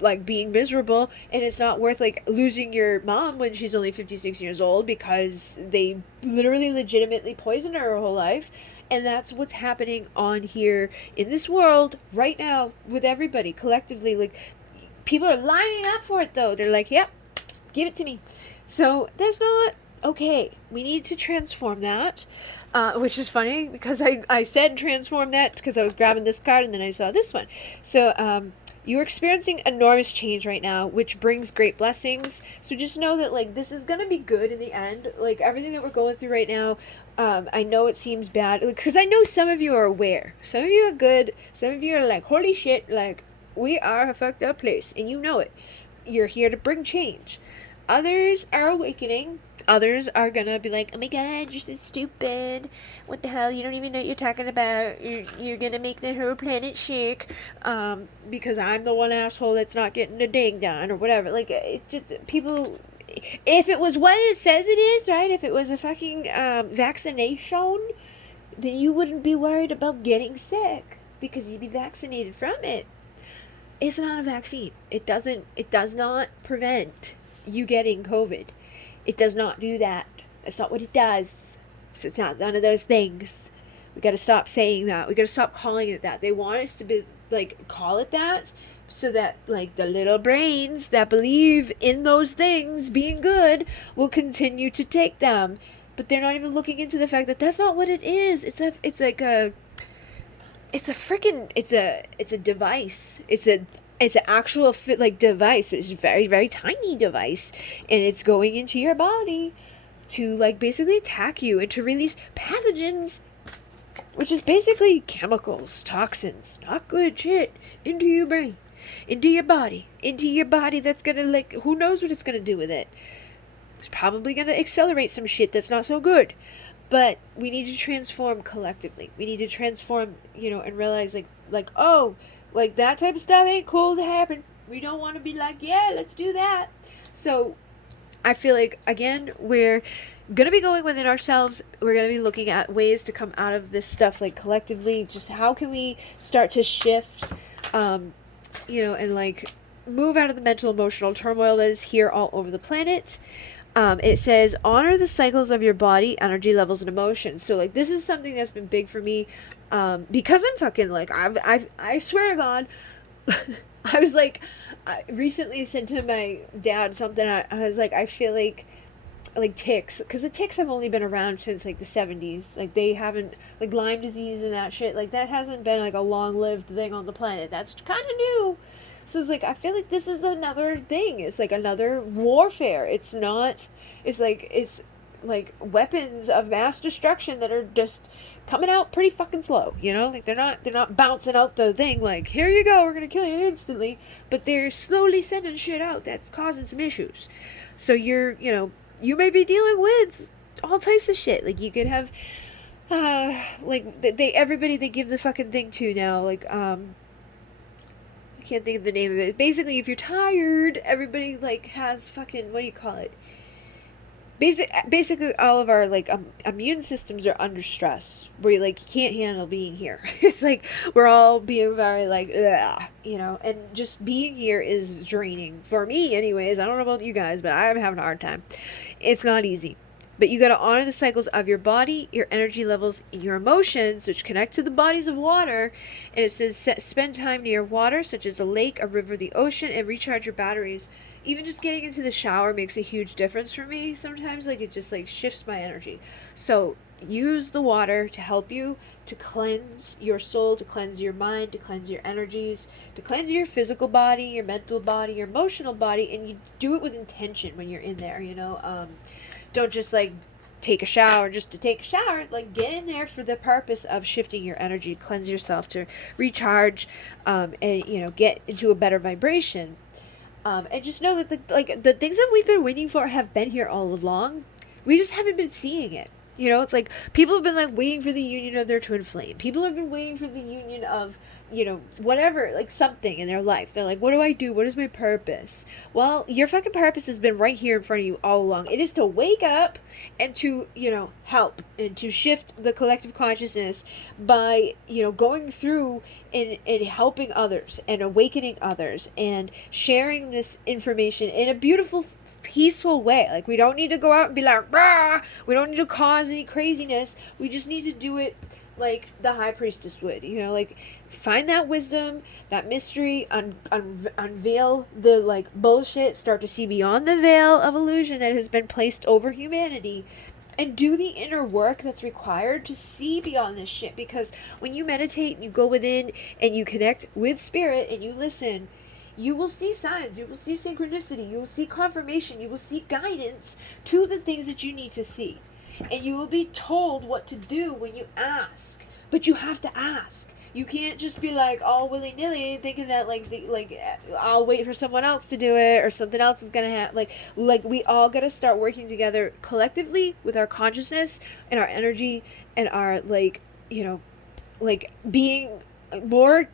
like being miserable. And it's not worth like losing your mom when she's only 56 years old because they literally legitimately poisoned her whole life. And that's what's happening on here in this world right now with everybody collectively. Like, people are lining up for it though. They're like, yep, give it to me. So that's not okay. We need to transform that. Which is funny because I said transform that because I was grabbing this card and then I saw this one. So you're experiencing enormous change right now, which brings great blessings. So just know that like this is gonna be good in the end. Like everything that we're going through right now, I know it seems bad because I know some of you are aware. Some of you are good. Some of you are like, holy shit, like we are a fucked up place, and you know it. You're here to bring change. Others are awakening. Others are gonna be like, oh my god, you're so stupid. What the hell? You don't even know what you're talking about. You're gonna make the whole planet shake. Because I'm the one asshole that's not getting the ding done or whatever. Like, it's just people. If it was what it says it is, right? If it was a fucking vaccination, then you wouldn't be worried about getting sick because you'd be vaccinated from it. It's not a vaccine. It does not prevent you getting COVID. It does not do that. That's not what it does. So it's not none of those things. We got to stop saying that. We got to stop calling it that. They want us to be like call it that so that like the little brains that believe in those things being good will continue to take them. But they're not even looking into the fact that that's not what it is. It's a device. It's an actual device, but it's a very, very tiny device, and it's going into your body to like basically attack you and to release pathogens, which is basically chemicals, toxins, not good shit, into your brain, into your body. That's gonna like, who knows what it's gonna do with it. It's probably gonna accelerate some shit that's not so good. But we need to transform collectively. We need to transform, and realize oh, like that type of stuff ain't cool to happen. We don't want to be like, yeah, let's do that. So I feel like, again, we're going to be going within ourselves. We're going to be looking at ways to come out of this stuff, like collectively. Just how can we start to shift, and like move out of the mental, emotional turmoil that is here all over the planet. It says, honor the cycles of your body, energy levels, and emotions. So like this is something that's been big for me. Because I'm fucking like, I swear to God, I was like, I recently said to my dad something. I was like, I feel like ticks, because the ticks have only been around since like the 70s. Like they haven't, like Lyme disease and that shit, like that hasn't been like a long-lived thing on the planet. That's kind of new. So it's like, I feel like this is another thing. It's like another warfare. It's like weapons of mass destruction that are just coming out pretty fucking slow, like they're not bouncing out the thing like, here you go, we're gonna kill you instantly, but they're slowly sending shit out that's causing some issues. So you may be dealing with all types of shit. Like you could have like they give the fucking thing to now, like I can't think of the name of it. Basically, if you're tired, everybody like has fucking, what do you call it? Basically, all of our like immune systems are under stress. Where you can't handle being here. It's like we're all being very like, ugh, and just being here is draining for me, anyways. I don't know about you guys, but I'm having a hard time. It's not easy. But you got to honor the cycles of your body, your energy levels, and your emotions, which connect to the bodies of water. And it says, spend time near water, such as a lake, a river, the ocean, and recharge your batteries. Even just getting into the shower makes a huge difference for me. Sometimes, it just shifts my energy. So use the water to help you to cleanse your soul, to cleanse your mind, to cleanse your energies, to cleanse your physical body, your mental body, your emotional body, and you do it with intention when you're in there. Don't just take a shower just to take a shower. Get in there for the purpose of shifting your energy, cleanse yourself, to recharge, and get into a better vibration. And just know that the things that we've been waiting for have been here all along. We just haven't been seeing it. It's like people have been waiting for the union of their twin flame. People have been waiting for the union of whatever, like something in their life. They're like, what do I do? What is my purpose? Well, your fucking purpose has been right here in front of you all along. It is to wake up and to, help and to shift the collective consciousness by, going through and helping others and awakening others and sharing this information in a beautiful, peaceful way. Like, we don't need to go out and be like, rah! We don't need to cause any craziness. We just need to do it like the high priestess would, like find that wisdom, that mystery, unveil the like bullshit, start to see beyond the veil of illusion that has been placed over humanity, and do the inner work that's required to see beyond this shit. Because when you meditate and you go within and you connect with spirit and you listen, you will see signs, you will see synchronicity, you will see confirmation, you will see guidance to the things that you need to see. And you will be told what to do when you ask. But you have to ask. You can't just be like all willy-nilly thinking that I'll wait for someone else to do it or something else is going to happen. Like we all got to start working together collectively with our consciousness and our energy and our being more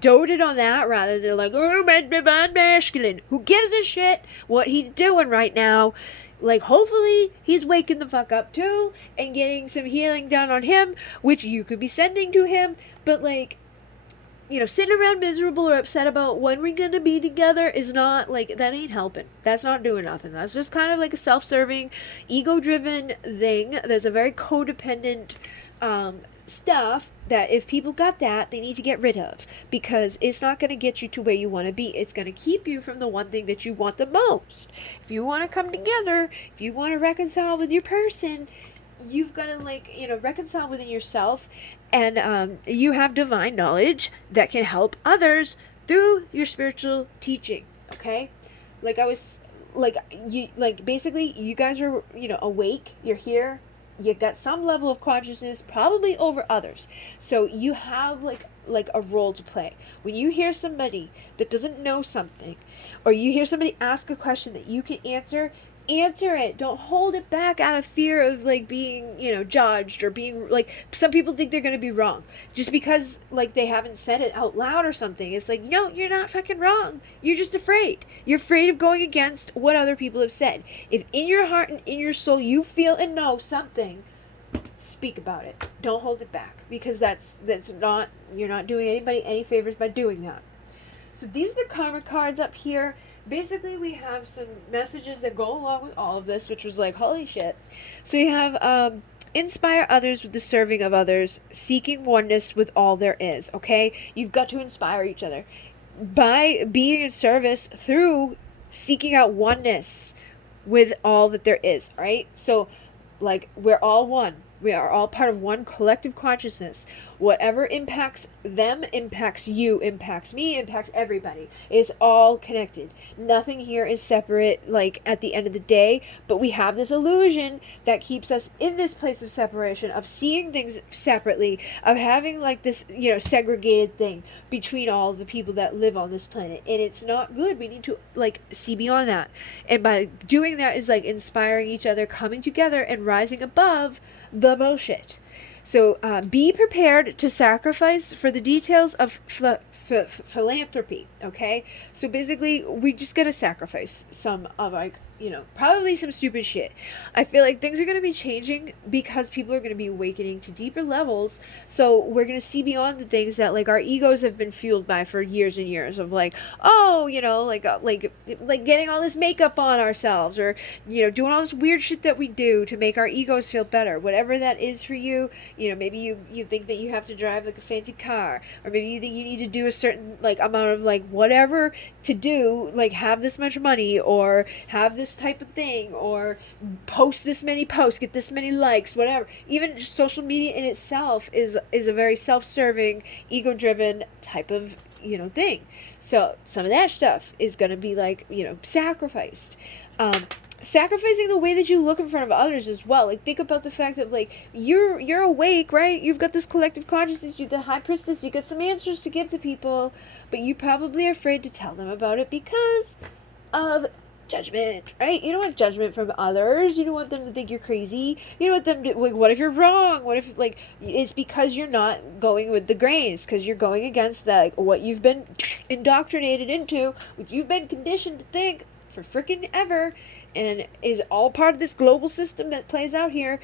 doted on that rather than like, oh, man, divine masculine. Who gives a shit what he's doing right now? Like, hopefully he's waking the fuck up too and getting some healing done on him, which you could be sending to him. But sitting around miserable or upset about when we're gonna be together is not, that ain't helping. That's not doing nothing. That's just kind of like a self-serving, ego-driven thing. There's a very codependent stuff that if people got that, they need to get rid of, because it's not going to get you to where you want to be. It's going to keep you from the one thing that you want the most. If you want to come together, if you want to reconcile with your person, you've got to reconcile within yourself, and you have divine knowledge that can help others through your spiritual teaching. Okay, basically you guys are awake, you're here, you got some level of consciousness, probably over others. So you have like a role to play. When you hear somebody that doesn't know something, or you hear somebody ask a question that you can answer it. Don't hold it back out of fear of being judged, or being some people think they're going to be wrong just because they haven't said it out loud or something. It's like, no, you're not fucking wrong. You're just afraid. You're afraid of going against what other people have said. If in your heart and in your soul you feel and know something, speak about it. Don't hold it back, because that's not, you're not doing anybody any favors by doing that. So these are the karma cards up here. Basically, we have some messages that go along with all of this, which was like, holy shit. So we have inspire others with the serving of others, seeking oneness with all there is, okay? You've got to inspire each other by being in service through seeking out oneness with all that there is, right? So, we're all one. We are all part of one collective consciousness. Whatever impacts them impacts you, impacts me, impacts everybody. It's all connected. Nothing here is separate, at the end of the day, but we have this illusion that keeps us in this place of separation, of seeing things separately, of having this, segregated thing between all the people that live on this planet. And it's not good. We need to, see beyond that. And by doing that is, inspiring each other, coming together, and rising above the bullshit. So be prepared to sacrifice for the details of philanthropy, okay? So basically, we just gotta sacrifice some of, probably some stupid shit. I feel like things are going to be changing because people are going to be awakening to deeper levels. So we're going to see beyond the things that our egos have been fueled by for years and years of getting all this makeup on ourselves, or doing all this weird shit that we do to make our egos feel better. Whatever that is for you, maybe you think that you have to drive a fancy car, or maybe you think you need to do a certain amount of whatever to do, have this much money, or have this type of thing, or post this many posts, get this many likes, whatever. Even just social media in itself is a very self-serving, ego-driven type of thing. So some of that stuff is going to be sacrificed. Sacrificing the way that you look in front of others as well. Think about the fact that you're awake, right? You've got this collective consciousness, you're the high priestess, you got some answers to give to people, but you probably are afraid to tell them about it because of judgment, right? You don't want judgment from others. You don't want them to think you're crazy. You don't want them to, like, what if you're wrong? What if, like, it's because you're not going with the grains, because you're going against that, like, what you've been indoctrinated into, what you've been conditioned to think for freaking ever, and is all part of this global system that plays out here.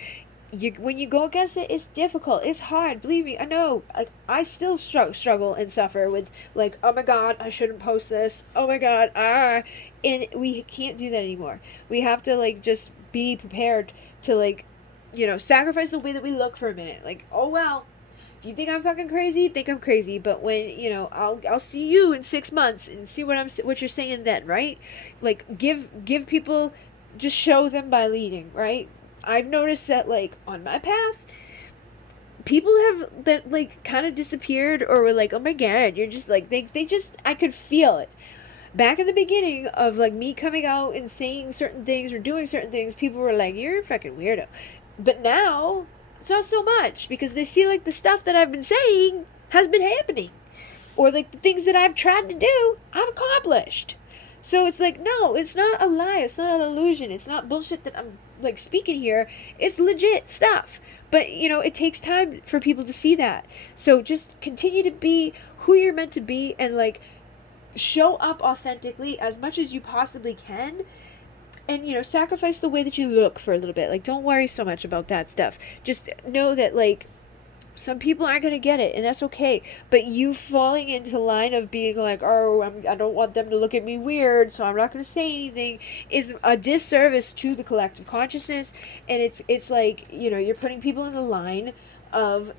When you go against it, it's difficult. It's hard. Believe me, I know. Like, I still struggle and suffer with, like, oh my God, I shouldn't post this. Oh my God, and we can't do that anymore. We have to, like, just be prepared to, like, sacrifice the way that we look for a minute. Like, oh well, if you think I'm fucking crazy, think I'm crazy. But when I'll see you in 6 months and see what you're saying then, right? Like, give people, just show them by leading, right? I've noticed that, like, on my path, people have that, like, kind of disappeared, or were like, oh my God, you're just like, they just, I could feel it. Back in the beginning of, like, me coming out and saying certain things or doing certain things, people were like, you're a fucking weirdo. But now, it's not so much, because they see, like, the stuff that I've been saying has been happening. Or, like, the things that I've tried to do, I've accomplished. So it's like, no, it's not a lie. It's not an illusion. It's not bullshit that I'm, like, speaking here. It's legit stuff. But, it takes time for people to see that. So just continue to be who you're meant to be, and, like, show up authentically as much as you possibly can. And, sacrifice the way that you look for a little bit. Like, don't worry so much about that stuff. Just know that, like, some people aren't going to get it, and that's okay. But you falling into the line of being like, oh, I don't want them to look at me weird, so I'm not going to say anything, is a disservice to the collective consciousness. And it's like, you're putting people in the line of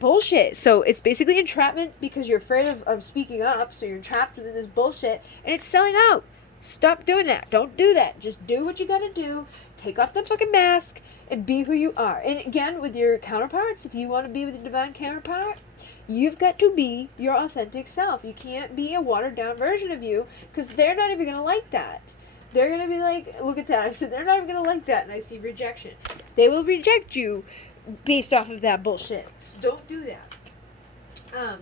bullshit. So it's basically entrapment, because you're afraid of speaking up, so you're trapped within this bullshit, and it's selling out. Stop doing that. Don't do that. Just do what you gotta do. Take off the fucking mask and be who you are. And again, with your counterparts, if you want to be with a divine counterpart, you've got to be your authentic self. You can't be a watered down version of you, because they're not even gonna like that. They're gonna be like, look at that. I said they're not even gonna like that, and I see rejection. They will reject you based off of that bullshit. So don't do that.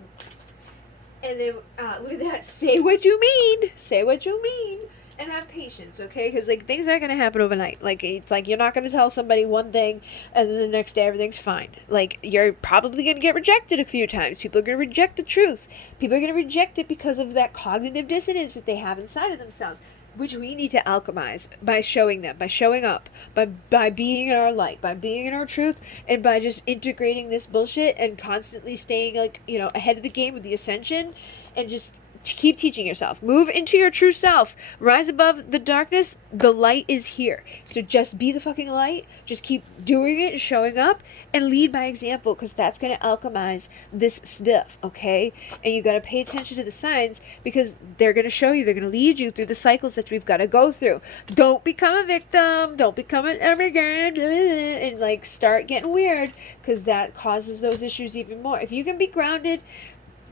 And then, look at that. Say what you mean. Say what you mean. And have patience, okay? Because, like, things aren't going to happen overnight. Like, it's like you're not going to tell somebody one thing and then the next day everything's fine. Like, you're probably going to get rejected a few times. People are going to reject the truth. People are going to reject it because of that cognitive dissonance that they have inside of themselves, which we need to alchemize by showing them, by showing up, by being in our light, by being in our truth, and by just integrating this bullshit and constantly staying, like, ahead of the game with the ascension, and just keep teaching yourself. Move into your true self. Rise above the darkness. The light is here. So just be the fucking light. Just keep doing it and showing up, and lead by example, because that's going to alchemize this stuff, okay? And you got to pay attention to the signs, because they're going to show you. They're going to lead you through the cycles that we've got to go through. Don't become a victim. Don't become an, oh my God, and, like, start getting weird, because that causes those issues even more. If you can be grounded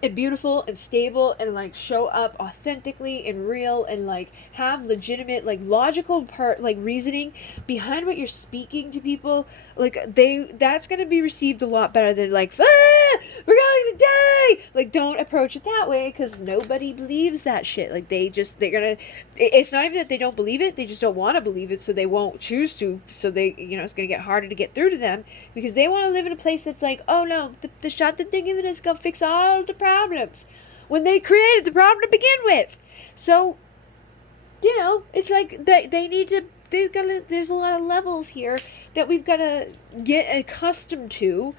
and beautiful and stable, and, like, show up authentically and real, and, like, have legitimate, like, logical reasoning behind what you're speaking to people, like, that's gonna be received a lot better than, like, we're going to die. Like, don't approach it that way, because nobody believes that shit. Like, it's not even that they don't believe it, they just don't want to believe it, so they won't choose to. So they, it's gonna get harder to get through to them, because they want to live in a place that's like, oh no, the shot that they're giving us gonna fix all the problems, when they created the problem to begin with. So, it's like they need to. There's a lot of levels here that we've got to get accustomed to,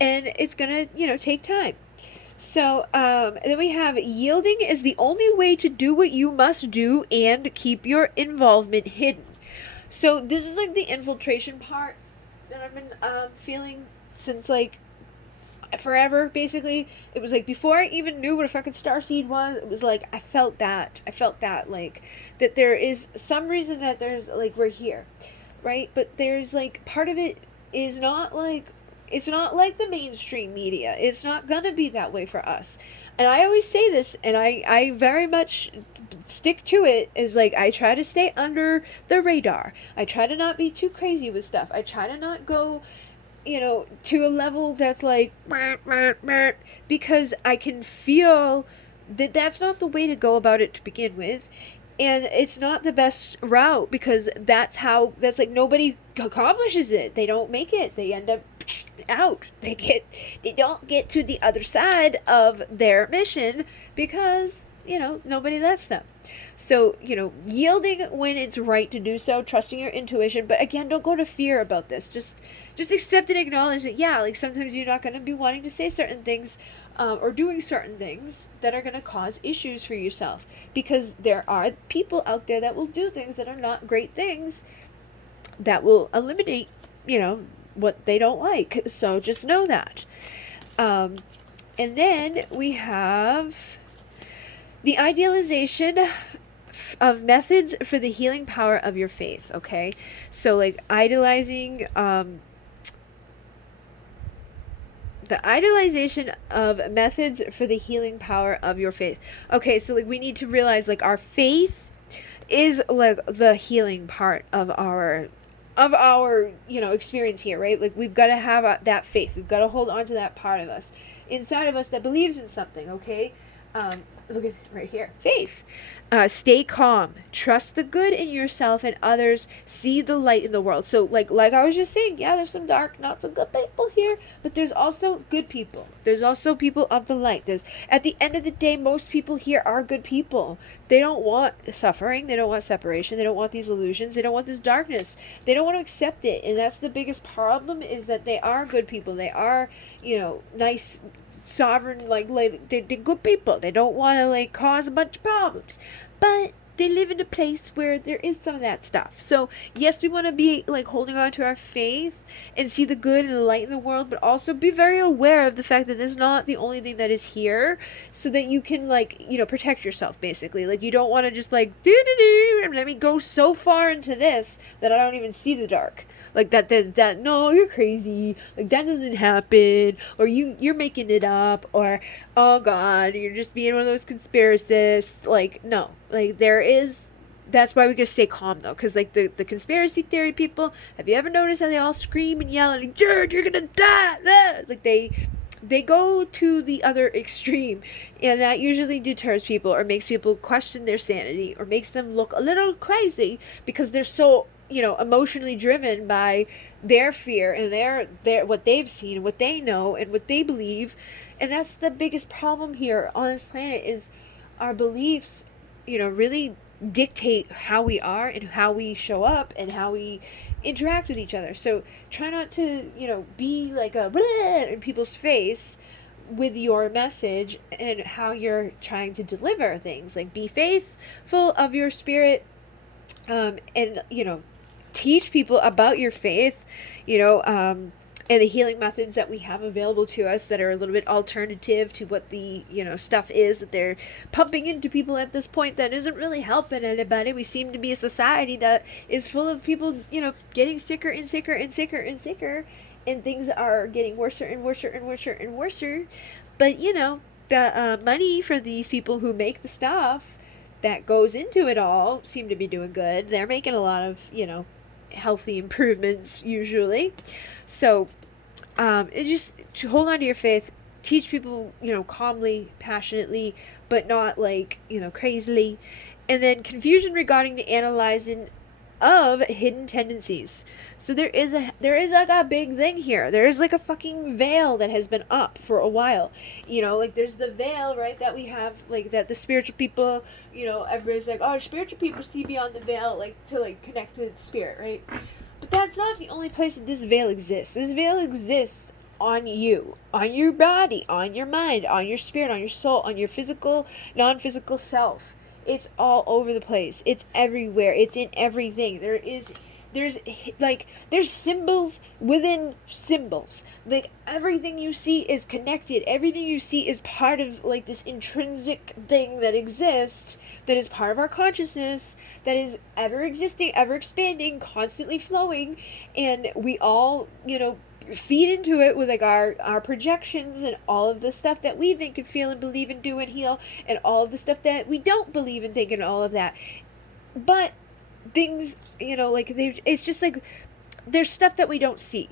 and it's gonna, take time. So, then we have yielding is the only way to do what you must do and keep your involvement hidden. So this is, like, the infiltration part that I've been feeling since, like, forever, basically. It was like before I even knew what a fucking starseed was. It was like I felt that, like, that there is some reason that there's, like, we're here, right? But there's, like, part of it is not like, it's not like the mainstream media. It's not gonna be that way for us. And I always say this, and I very much stick to it, is like, I try to stay under the radar. I try to not be too crazy with stuff. I try to not go, to a level that's like, because I can feel that that's not the way to go about it to begin with. And it's not the best route, because that's like nobody accomplishes it. They don't make it. They end up out. They don't get to the other side of their mission because, nobody lets them. So, yielding when it's right to do so, trusting your intuition, but again, don't go to fear about this. Just accept and acknowledge that, yeah, like sometimes you're not going to be wanting to say certain things, or doing certain things that are going to cause issues for yourself, because there are people out there that will do things that are not great things, that will eliminate, what they don't like. So just know that. And then we have the idealization of methods for the healing power of your faith. Okay, so like idolizing, the idolization of methods for the healing power of your faith. Okay, so like we need to realize like our faith is like the healing part of our experience here, right? Like we've got to have that faith. We've got to hold on to that part of us inside of us that believes in something. Okay, look at right here, faith. Stay calm, trust the good in yourself and others, see the light in the world. So like I was just saying, yeah, there's some dark, not so good people here, but there's also good people. There's also people of the light. There's, at the end of the day, most people here are good people. They don't want suffering, they don't want separation, they don't want these illusions, they don't want this darkness, they don't want to accept it. And that's the biggest problem, is that they are good people. They are, nice, sovereign, like they're good people. They don't want to like cause a bunch of problems, but they live in a place where there is some of that stuff. So yes, we want to be like holding on to our faith and see the good and the light in the world, but also be very aware of the fact that this is not the only thing that is here, so that you can like, protect yourself, basically. Like you don't want to just like let me go so far into this that I don't even see the dark. Like that no, you're crazy, like that doesn't happen, or you're making it up, or oh god, you're just being one of those conspiracists. Like no, like that's why we gotta stay calm though, because like the conspiracy theory people, have you ever noticed how they all scream and yell and Jared, you're gonna die, like they go to the other extreme, and that usually deters people or makes people question their sanity or makes them look a little crazy, because they're so emotionally driven by their fear and their what they've seen, what they know, and what they believe. And that's the biggest problem here on this planet, is our beliefs really dictate how we are and how we show up and how we interact with each other. So try not to be like a bleh in people's face with your message and how you're trying to deliver things. Like be faithful of your spirit, and teach people about your faith, and the healing methods that we have available to us that are a little bit alternative to what the stuff is that they're pumping into people at this point, that isn't really helping anybody. We seem to be a society that is full of people getting sicker and sicker and sicker and sicker, and things are getting worse and worse and worse and worse. But the money for these people who make the stuff that goes into it all seem to be doing good. They're making a lot of healthy improvements usually. So it just to hold on to your faith, teach people calmly, passionately, but not like crazily. And then confusion regarding the analyzing of hidden tendencies. So there is like a big thing here. There is like a fucking veil that has been up for a while. Like there's the veil, right, that we have, like that the spiritual people, everybody's like, oh, spiritual people see beyond the veil, like to like connect with the spirit, right? But that's not the only place that this veil exists. This veil exists on you, on your body, on your mind, on your spirit, on your soul, on your physical, non-physical self. It's all over the place. It's everywhere. It's in everything. There's symbols within symbols. Like everything you see is connected. Everything you see is part of like this intrinsic thing that exists, that is part of our consciousness, that is ever existing, ever expanding, constantly flowing, and we all, feed into it with like our projections and all of the stuff that we think and feel and believe and do and heal, and all of the stuff that we don't believe and think, and all of that. But things, it's just like there's stuff that we don't see.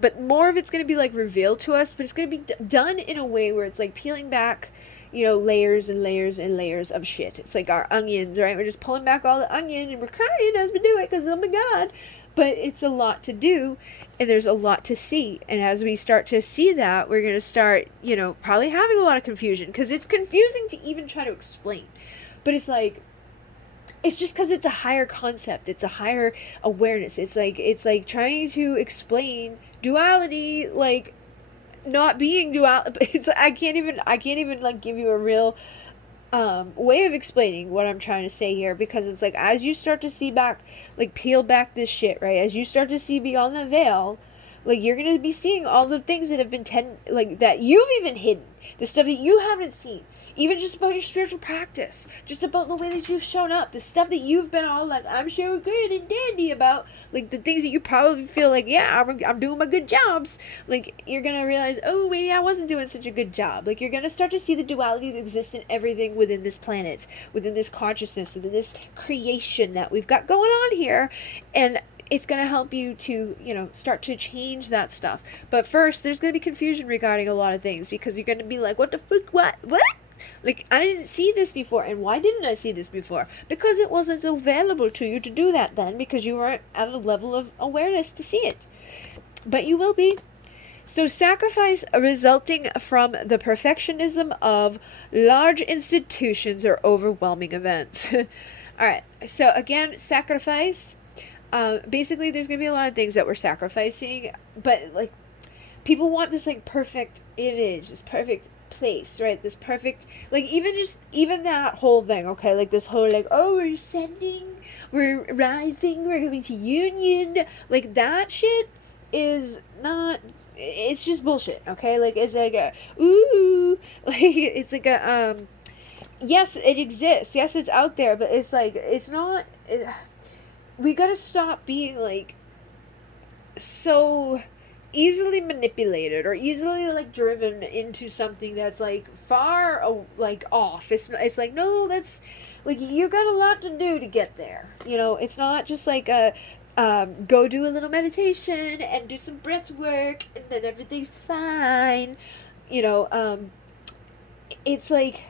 But more of it's going to be like revealed to us, but it's going to be done in a way where it's like peeling back, layers and layers and layers of shit. It's like our onions, right? We're just pulling back all the onion and we're crying as we do it because, oh my God. But it's a lot to do, and there's a lot to see. And as we start to see that, we're going to start, probably having a lot of confusion, because it's confusing to even try to explain. But it's like, it's just because it's a higher concept. It's a higher awareness. It's like trying to explain duality, like not being dual. It's, I can't even like give you a real way of explaining what I'm trying to say here, because it's like, as you start to see back, like peel back this shit, right? As you start to see beyond the veil, like you're going to be seeing all the things that have been like that you've even hidden, the stuff that you haven't seen, even just about your spiritual practice, just about the way that you've shown up, the stuff that you've been all like, I'm so good and dandy about, like the things that you probably feel like, yeah, I'm doing my good jobs. Like you're going to realize, oh, maybe I wasn't doing such a good job. Like you're going to start to see the duality that exists in everything within this planet, within this consciousness, within this creation that we've got going on here. And it's going to help you to, start to change that stuff. But first, there's going to be confusion regarding a lot of things, because you're going to be like, what the fuck, what? Like, I didn't see this before. And why didn't I see this before? Because it wasn't available to you to do that then, because you weren't at a level of awareness to see it. But you will be. So sacrifice resulting from the perfectionism of large institutions or overwhelming events. All right. So again, sacrifice. Basically, there's going to be a lot of things that we're sacrificing. But, like, people want this, like, perfect image, this perfect place, right? This perfect, like, even that whole thing, okay? Like, this whole, like, oh, we're ascending, we're rising, we're going to union. Like, that shit is not, it's just bullshit, okay? Like, it's like a, ooh, like, it's like a, yes, it exists. Yes, it's out there, but it's like, it's not, we gotta stop being, like, so easily manipulated or easily, like, driven into something that's, like, far, like, off. It's like, no, that's, like, you got a lot to do to get there. It's not just, like, go do a little meditation and do some breath work and then everything's fine. It's, like,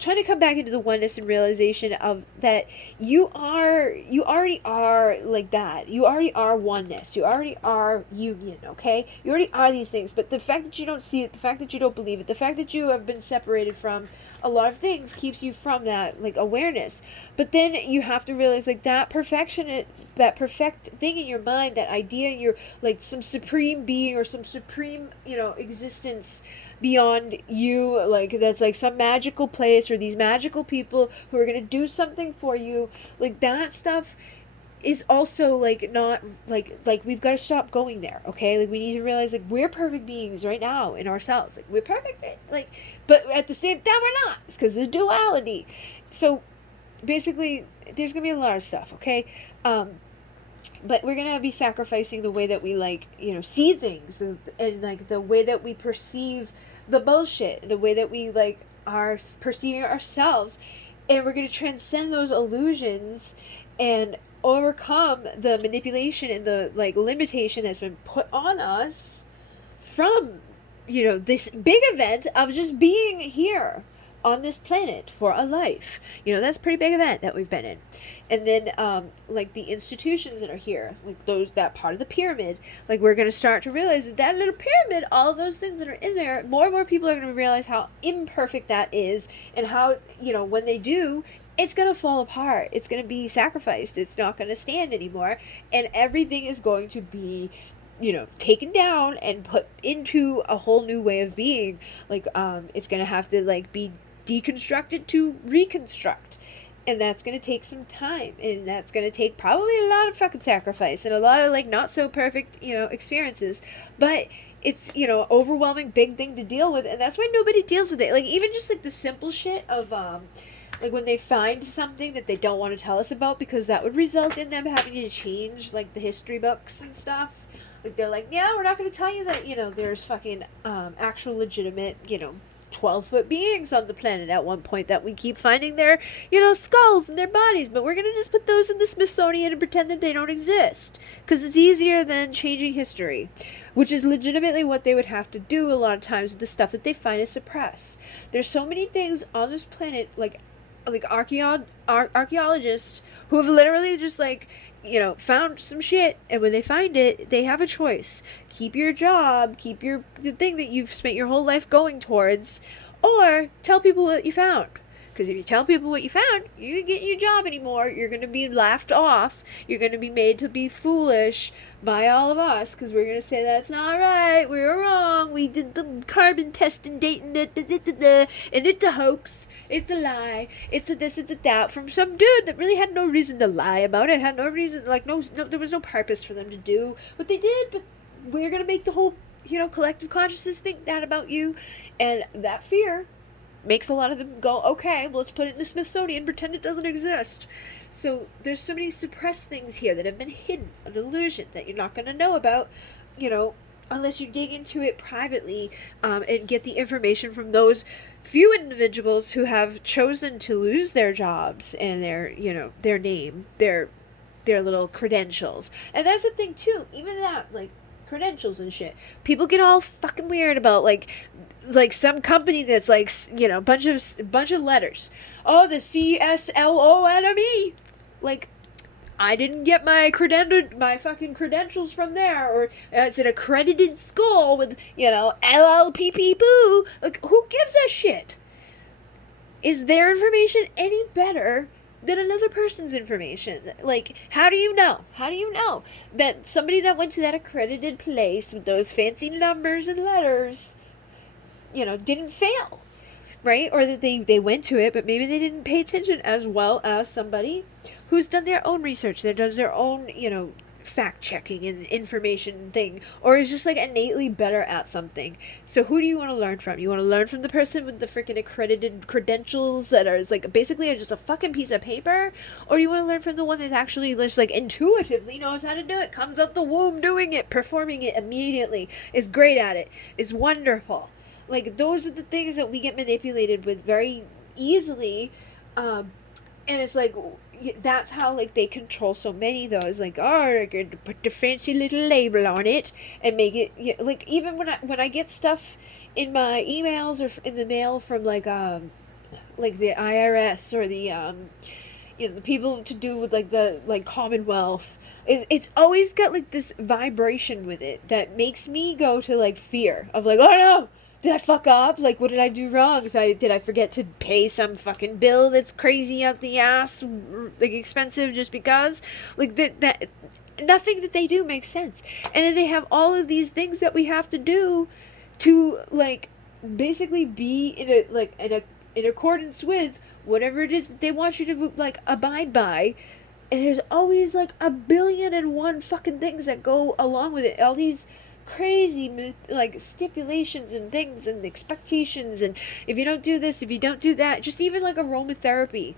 trying to come back into the oneness and realization of that you already are like that. You already are oneness. You already are union, okay? You already are these things, but the fact that you don't see it, the fact that you don't believe it, the fact that you have been separated from a lot of things keeps you from that, like, awareness. But then you have to realize, like, that perfection, that perfect thing in your mind, that idea, you're like some supreme being or some supreme, existence beyond you, like, that's like some magical place or these magical people who are going to do something for you, like, that stuff is also, like, not, like we've got to stop going there, okay? Like, we need to realize, like, we're perfect beings right now in ourselves, like, we're perfect, like, but at the same time we're not. It's because of the duality. So basically there's gonna be a lot of stuff, okay? But we're gonna be sacrificing the way that we, like, see things, and like the way that we perceive the bullshit, the way that we, like, are perceiving ourselves, and we're gonna transcend those illusions and overcome the manipulation and the, like, limitation that's been put on us from, this big event of just being here on this planet for a life. That's a pretty big event that we've been in. And then like, the institutions that are here, like, that part of the pyramid, like, we're going to start to realize that little pyramid, all of those things that are in there, more and more people are going to realize how imperfect that is, and how, when they do, it's going to fall apart. It's going to be sacrificed. It's not going to stand anymore. And everything is going to be, taken down and put into a whole new way of being. Like, it's going to have to, like, be deconstructed to reconstruct. And that's going to take some time. And that's going to take probably a lot of fucking sacrifice and a lot of, like, not so perfect, experiences. But it's, overwhelming big thing to deal with. And that's why nobody deals with it. Like, even just, like, the simple shit of, like, when they find something that they don't want to tell us about, because that would result in them having to change, like, the history books and stuff. Like, they're like, yeah, we're not going to tell you that, there's fucking actual legitimate, 12-foot beings on the planet at one point that we keep finding their, skulls in their bodies, but we're going to just put those in the Smithsonian and pretend that they don't exist. Because it's easier than changing history, which is legitimately what they would have to do a lot of times with the stuff that they find and suppress. There's so many things on this planet, like archaeologists who have literally just found some shit, and when they find it, they have a choice: keep your job, keep the thing that you've spent your whole life going towards, or tell people what you found. Because if you tell people what you found, you don't get your job anymore. You're going to be laughed off. You're going to be made to be foolish by all of us, because we're going to say that's not right. We were wrong. We did the carbon test and dating it, and it's a hoax. It's a lie. It's a this, it's a that, from some dude that really had no reason to lie about it. Had no reason, no, there was no purpose for them to do what they did. But we're going to make the whole, collective consciousness think that about you, and that fear makes a lot of them go, okay, well, let's put it in the Smithsonian, pretend it doesn't exist. So there's so many suppressed things here that have been hidden, an illusion that you're not going to know about, unless you dig into it privately, and get the information from those few individuals who have chosen to lose their jobs and their name, their little credentials. And that's the thing too, even that, credentials and shit. People get all fucking weird about some company that's bunch of letters. Oh, the CSLONME. I didn't get my fucking credentials from there, or it's an accredited school with LLPP boo. Who gives a shit? Is their information any better than another person's information? How do you know? How do you know that somebody that went to that accredited place with those fancy numbers and letters, didn't fail, right? Or that they went to it, but maybe they didn't pay attention as well as somebody who's done their own research, that does their own, fact-checking and information thing, or is just innately better at something. So who do you want to learn from? You want to learn from the person with the freaking accredited credentials that are basically just a fucking piece of paper, or you want to learn from the one that actually just intuitively knows how to do it, comes out the womb doing it, performing it immediately, is great at it, is wonderful. Those are the things that we get manipulated with very easily, and it's that's how they control so many of those. I could put the fancy little label on it and make it even when I get stuff in my emails or in the mail from the IRS or the the people to do with the Commonwealth, it's always got this vibration with it that makes me go to fear of oh no, did I fuck up? What did I do wrong? Did I forget to pay some fucking bill that's crazy out the ass, expensive just because? That nothing that they do makes sense. And then they have all of these things that we have to do to basically be in accordance with whatever it is that they want you to abide by. And there's always a billion and one fucking things that go along with it. All these crazy stipulations and things and expectations, and if you don't do this, if you don't do that, just even aromatherapy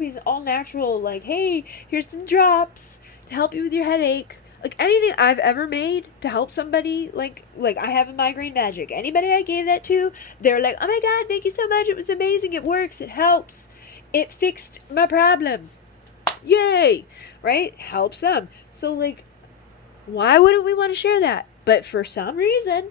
is all natural. Hey, here's some drops to help you with your headache. Anything I've ever made to help somebody, I have a migraine magic, anybody I gave that to, they're oh my god, thank you so much, it was amazing, it works, it helps, it fixed my problem, yay, right? Helps them. So why wouldn't we want to share that? But for some reason,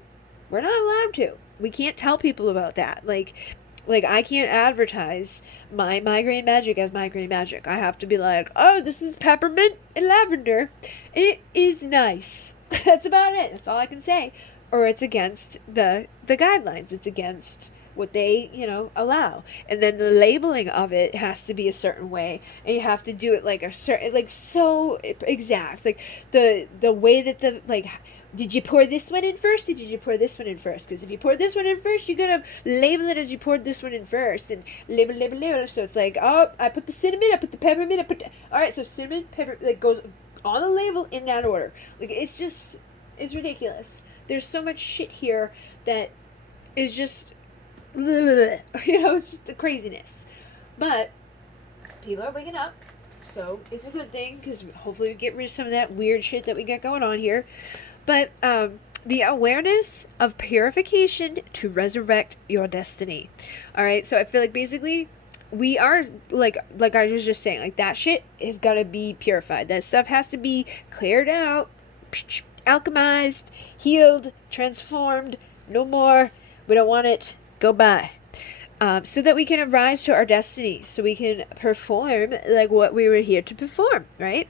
we're not allowed to. We can't tell people about that. I can't advertise my migraine magic as migraine magic. I have to be oh, this is peppermint and lavender. It is nice. That's about it. That's all I can say. Or it's against the guidelines. It's against what they, allow. And then the labeling of it has to be a certain way. And you have to do it a certain, so exact. The way that did you pour this one in first? Did you pour this one in first? Because if you pour this one in first, you're going to label it as you poured this one in first. And label. So it's oh, I put the cinnamon, I put the peppermint, alright, so cinnamon, pepper, goes on the label in that order. It's ridiculous. There's so much shit here that is just, it's just the craziness. But people are waking up, so it's a good thing, because hopefully we get rid of some of that weird shit that we got going on here. But the awareness of purification to resurrect your destiny. All right, so I feel like basically we are like I was just saying, like that shit is gotta be purified. That stuff has to be cleared out, alchemized, healed, transformed. No more. We don't want it. Go by. So that we can arise to our destiny, so we can perform like what we were here to perform, right?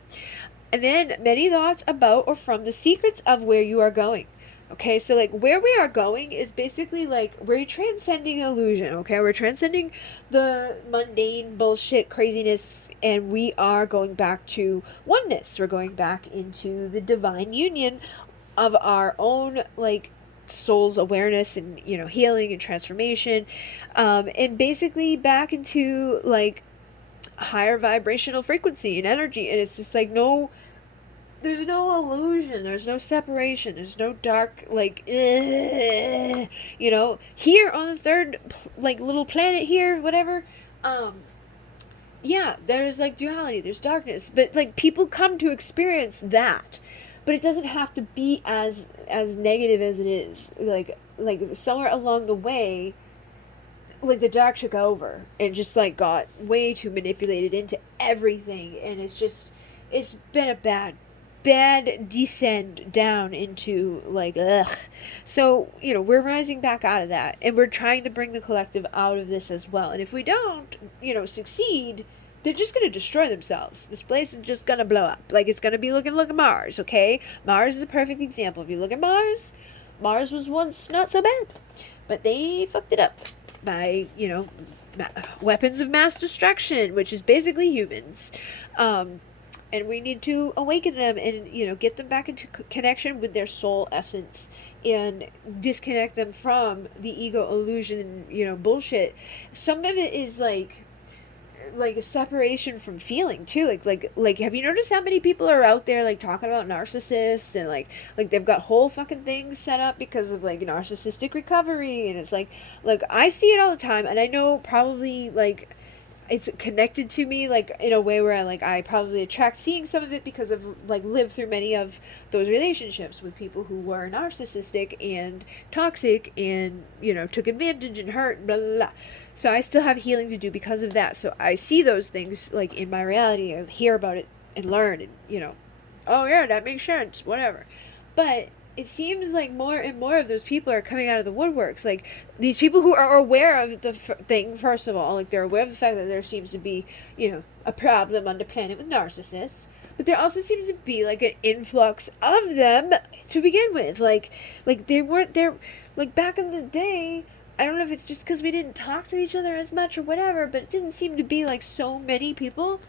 And then many thoughts about or from the secrets of where you are going. Okay, so like where we are going is basically like we're transcending illusion, okay? We're transcending the mundane bullshit craziness, and we are going back to oneness. We're going back into the divine union of our own like soul's awareness and, you know, healing and transformation, and basically back into like higher vibrational frequency and energy. And it's just like there's no illusion, there's no separation, there's no dark like you know, here on the third like little planet here, whatever. Yeah, there's like duality, there's darkness, but like people come to experience that, but it doesn't have to be as negative as it is. Like somewhere along the way, like the dark took over and just like got way too manipulated into everything, and it's been a bad descend down into like ugh. So, you know, we're rising back out of that, and we're trying to bring the collective out of this as well. And if we don't, you know, succeed, they're just going to destroy themselves. This place is just going to blow up. Like, it's going to be look at Mars, okay? Mars is a perfect example. If you look at Mars was once not so bad, but they fucked it up by, you know, weapons of mass destruction, which is basically humans. And we need to awaken them and, you know, get them back into connection with their soul essence and disconnect them from the ego illusion, you know, bullshit. Some of it is like a separation from feeling too. Like have you noticed how many people are out there like talking about narcissists, and like they've got whole fucking things set up because of like narcissistic recovery? And it's like I see it all the time, and I know probably like it's connected to me like in a way where I probably attract seeing some of it because I've like lived through many of those relationships with people who were narcissistic and toxic and, you know, took advantage and hurt, blah blah blah. So I still have healing to do because of that. So I see those things like in my reality and hear about it and learn, and, you know, oh yeah, that makes sense, whatever. But it seems like more and more of those people are coming out of the woodworks. Like, these people who are aware of the thing, first of all, like, they're aware of the fact that there seems to be, you know, a problem on the planet with narcissists. But there also seems to be, like, an influx of them to begin with. Like they weren't there, like, back in the day. I don't know if it's just because we didn't talk to each other as much or whatever, but it didn't seem to be, like, so many people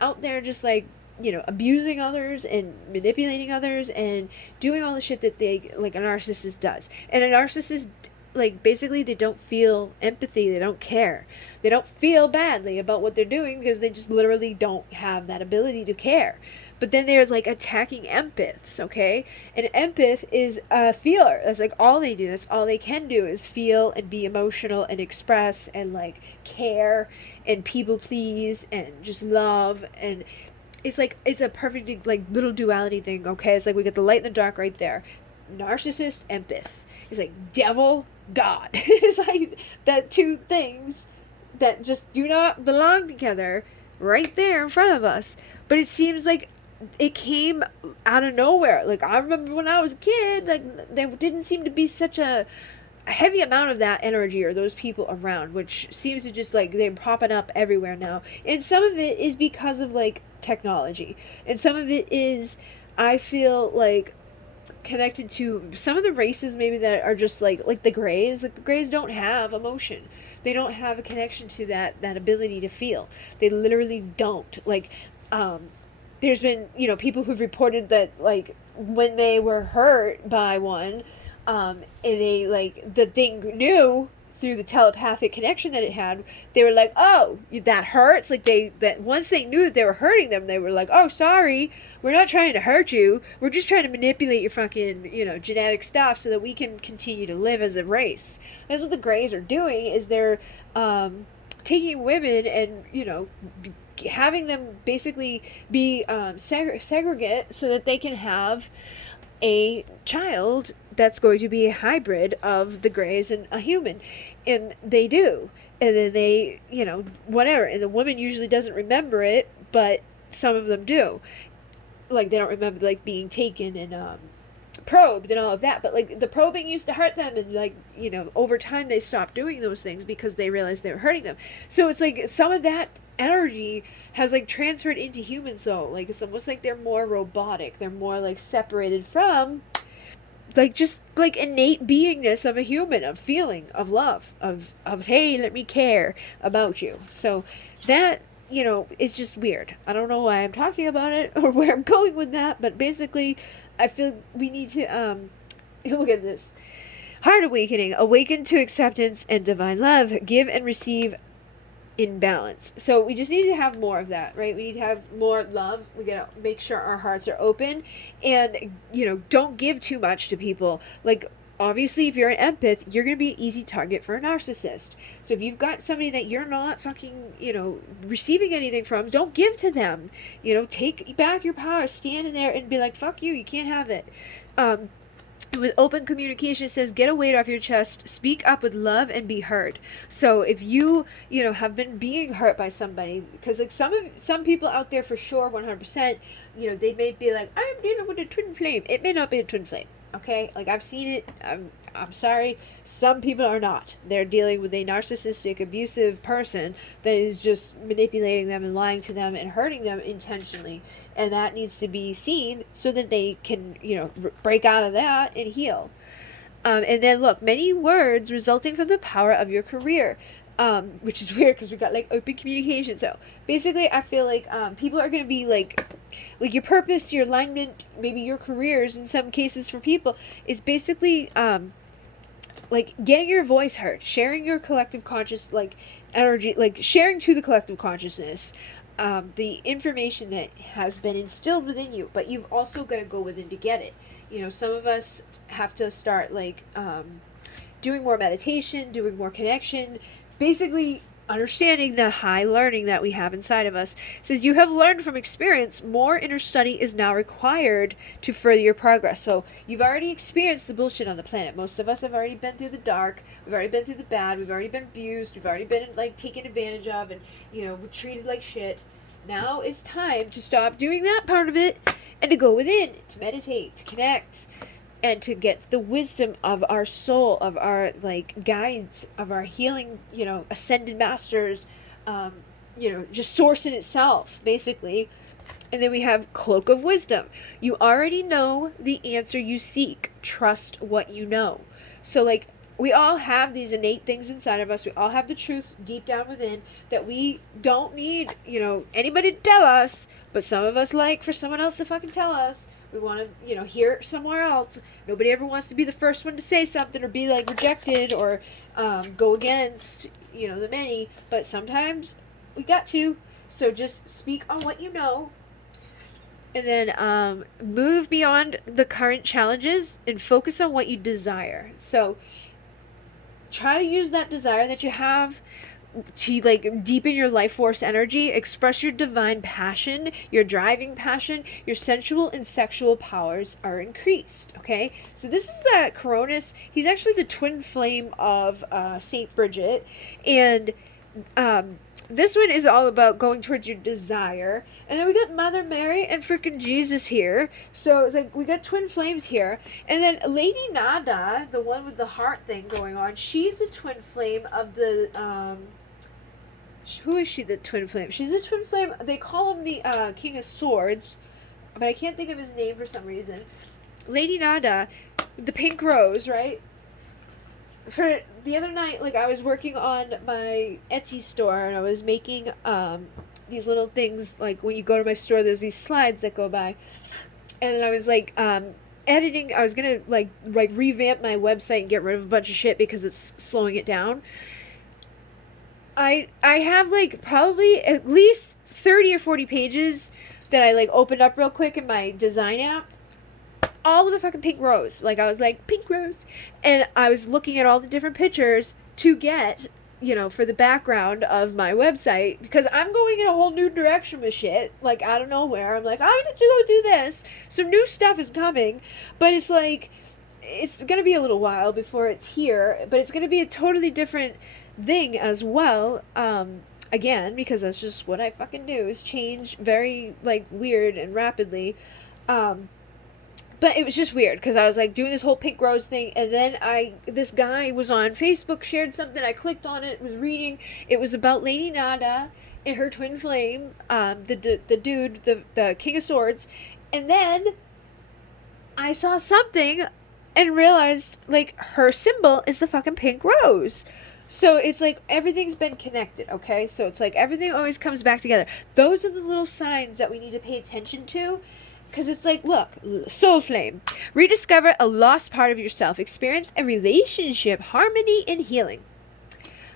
out there just, like, you know, abusing others and manipulating others and doing all the shit that they, like, a narcissist does. And a narcissist, like, basically they don't feel empathy, they don't care. They don't feel badly about what they're doing because they just literally don't have that ability to care. But then they're, like, attacking empaths, okay? And empath is a feeler. That's, like, all they do. That's all they can do is feel and be emotional and express and, like, care and people please and just love. And it's like, it's a perfect, like, little duality thing, okay? It's like we get the light and the dark right there. Narcissist, empath. It's like devil, God. It's like that two things that just do not belong together right there in front of us. But it seems like it came out of nowhere. Like, I remember when I was a kid, like, there didn't seem to be such a heavy amount of that energy or those people around, which seems to just, like, they're popping up everywhere now. And some of it is because of, like, technology, and some of it is, I feel like, connected to some of the races maybe that are just like the Greys. Like, the Greys don't have emotion, they don't have a connection to that ability to feel. They literally don't. Like, there's been, you know, people who've reported that, like, when they were hurt by one, and they, like, the thing knew through the telepathic connection that it had, they were like, oh, that hurts. Like, that once they knew that they were hurting them, they were like, oh, sorry, we're not trying to hurt you, we're just trying to manipulate your fucking, you know, genetic stuff so that we can continue to live as a race. That's what the Greys are doing, is they're taking women and, you know, having them basically be segregate so that they can have a child that's going to be a hybrid of the Greys and a human. And they do. And then they, whatever. And the woman usually doesn't remember it, but some of them do. Like, they don't remember, like, being taken and probed and all of that. But, like, the probing used to hurt them. And, like, over time they stopped doing those things because they realized they were hurting them. So it's like some of that energy has, like, transferred into humans, though. Like, it's almost like they're more robotic. They're more, like, separated from, like, just, like, innate beingness of a human, of feeling, of love, of hey, let me care about you. So that, it's just weird. I don't know why I'm talking about it or where I'm going with that, but basically, I feel we need to, look at this. Heart awakening, awaken to acceptance and divine love, give and receive in balance. So we just need to have more of that, right? We need to have more love. We gotta make sure our hearts are open and, don't give too much to people. Like, obviously, if you're an empath, you're going to be an easy target for a narcissist. So if you've got somebody that you're not fucking, receiving anything from, don't give to them. Take back your power, stand in there and be like, fuck you can't have it. With open communication, it says, get a weight off your chest, speak up with love, and be heard. So if you, have been being hurt by somebody, because, like, some people out there for sure, 100%, they may be like, I'm dealing with a twin flame. It may not be a twin flame, okay? Like, I've seen it. I'm sorry. Some people are not. They're dealing with a narcissistic, abusive person that is just manipulating them and lying to them and hurting them intentionally. And that needs to be seen so that they can, break out of that and heal. And then, look, many words resulting from the power of your career. Which is weird because we got, like, open communication. So basically, I feel like people are going to be like your purpose, your alignment, maybe your careers in some cases for people is basically like getting your voice heard, sharing your collective conscious, like, energy, like sharing to the collective consciousness the information that has been instilled within you, but you've also got to go within to get it. Some of us have to start, like, doing more meditation, doing more connection, basically understanding the high learning that we have inside of us. It says, you have learned from experience. More inner study is now required to further your progress. So you've already experienced the bullshit on the planet. Most of us have already been through the dark. We've already been through the bad. We've already been abused. We've already been, like, taken advantage of and, treated like shit. Now it's time to stop doing that part of it and to go within, to meditate, to connect, and to get the wisdom of our soul, of our, like, guides, of our healing, ascended masters, just source in itself, basically. And then we have Cloak of Wisdom. You already know the answer you seek. Trust what you know. So, like, we all have these innate things inside of us. We all have the truth deep down within that we don't need, anybody to tell us, but some of us like for someone else to fucking tell us. We want to, hear it somewhere else. Nobody ever wants to be the first one to say something or be, like, rejected or go against, the many. But sometimes we got to. So just speak on what you know. And then move beyond the current challenges and focus on what you desire. So try to use that desire that you have to, like, deepen your life force energy, express your divine passion, your driving passion, your sensual and sexual powers are increased, okay? So this is the Cronus. He's actually the twin flame of Saint Bridget, and this one is all about going towards your desire. And then we got Mother Mary and freaking Jesus here. So it's like we got twin flames here. And then Lady Nada, the one with the heart thing going on, she's the twin flame of the who is she, the twin flame? She's a twin flame. They call him the King of Swords, but I can't think of his name for some reason. Lady Nada, the pink rose, right? For the other night, like, I was working on my Etsy store and I was making these little things, like, when you go to my store, there's these slides that go by, and then I was, like, editing. I was gonna like revamp my website and get rid of a bunch of shit because it's slowing it down. I have, like, probably at least 30 or 40 pages that I, like, opened up real quick in my design app, all with a fucking pink rose. Like, I was like, pink rose, and I was looking at all the different pictures to get for the background of my website, because I'm going in a whole new direction with shit, like, out of nowhere. I'm like, I need to go do this. Some new stuff is coming, but it's like, it's going to be a little while before it's here, but it's going to be a totally different thing as well. Again, because that's just what I fucking do, is change very, like, weird and rapidly. But it was just weird, because I was, like, doing this whole pink rose thing, and then this guy was on Facebook, shared something, I clicked on it, was reading, it was about Lady Nada and her twin flame, the dude, the King of Swords, and then I saw something and realized, like, her symbol is the fucking pink rose. So it's like everything's been connected, okay? So it's like everything always comes back together. Those are the little signs that we need to pay attention to. Because it's like, look, soul flame. Rediscover a lost part of yourself. Experience a relationship, harmony, and healing.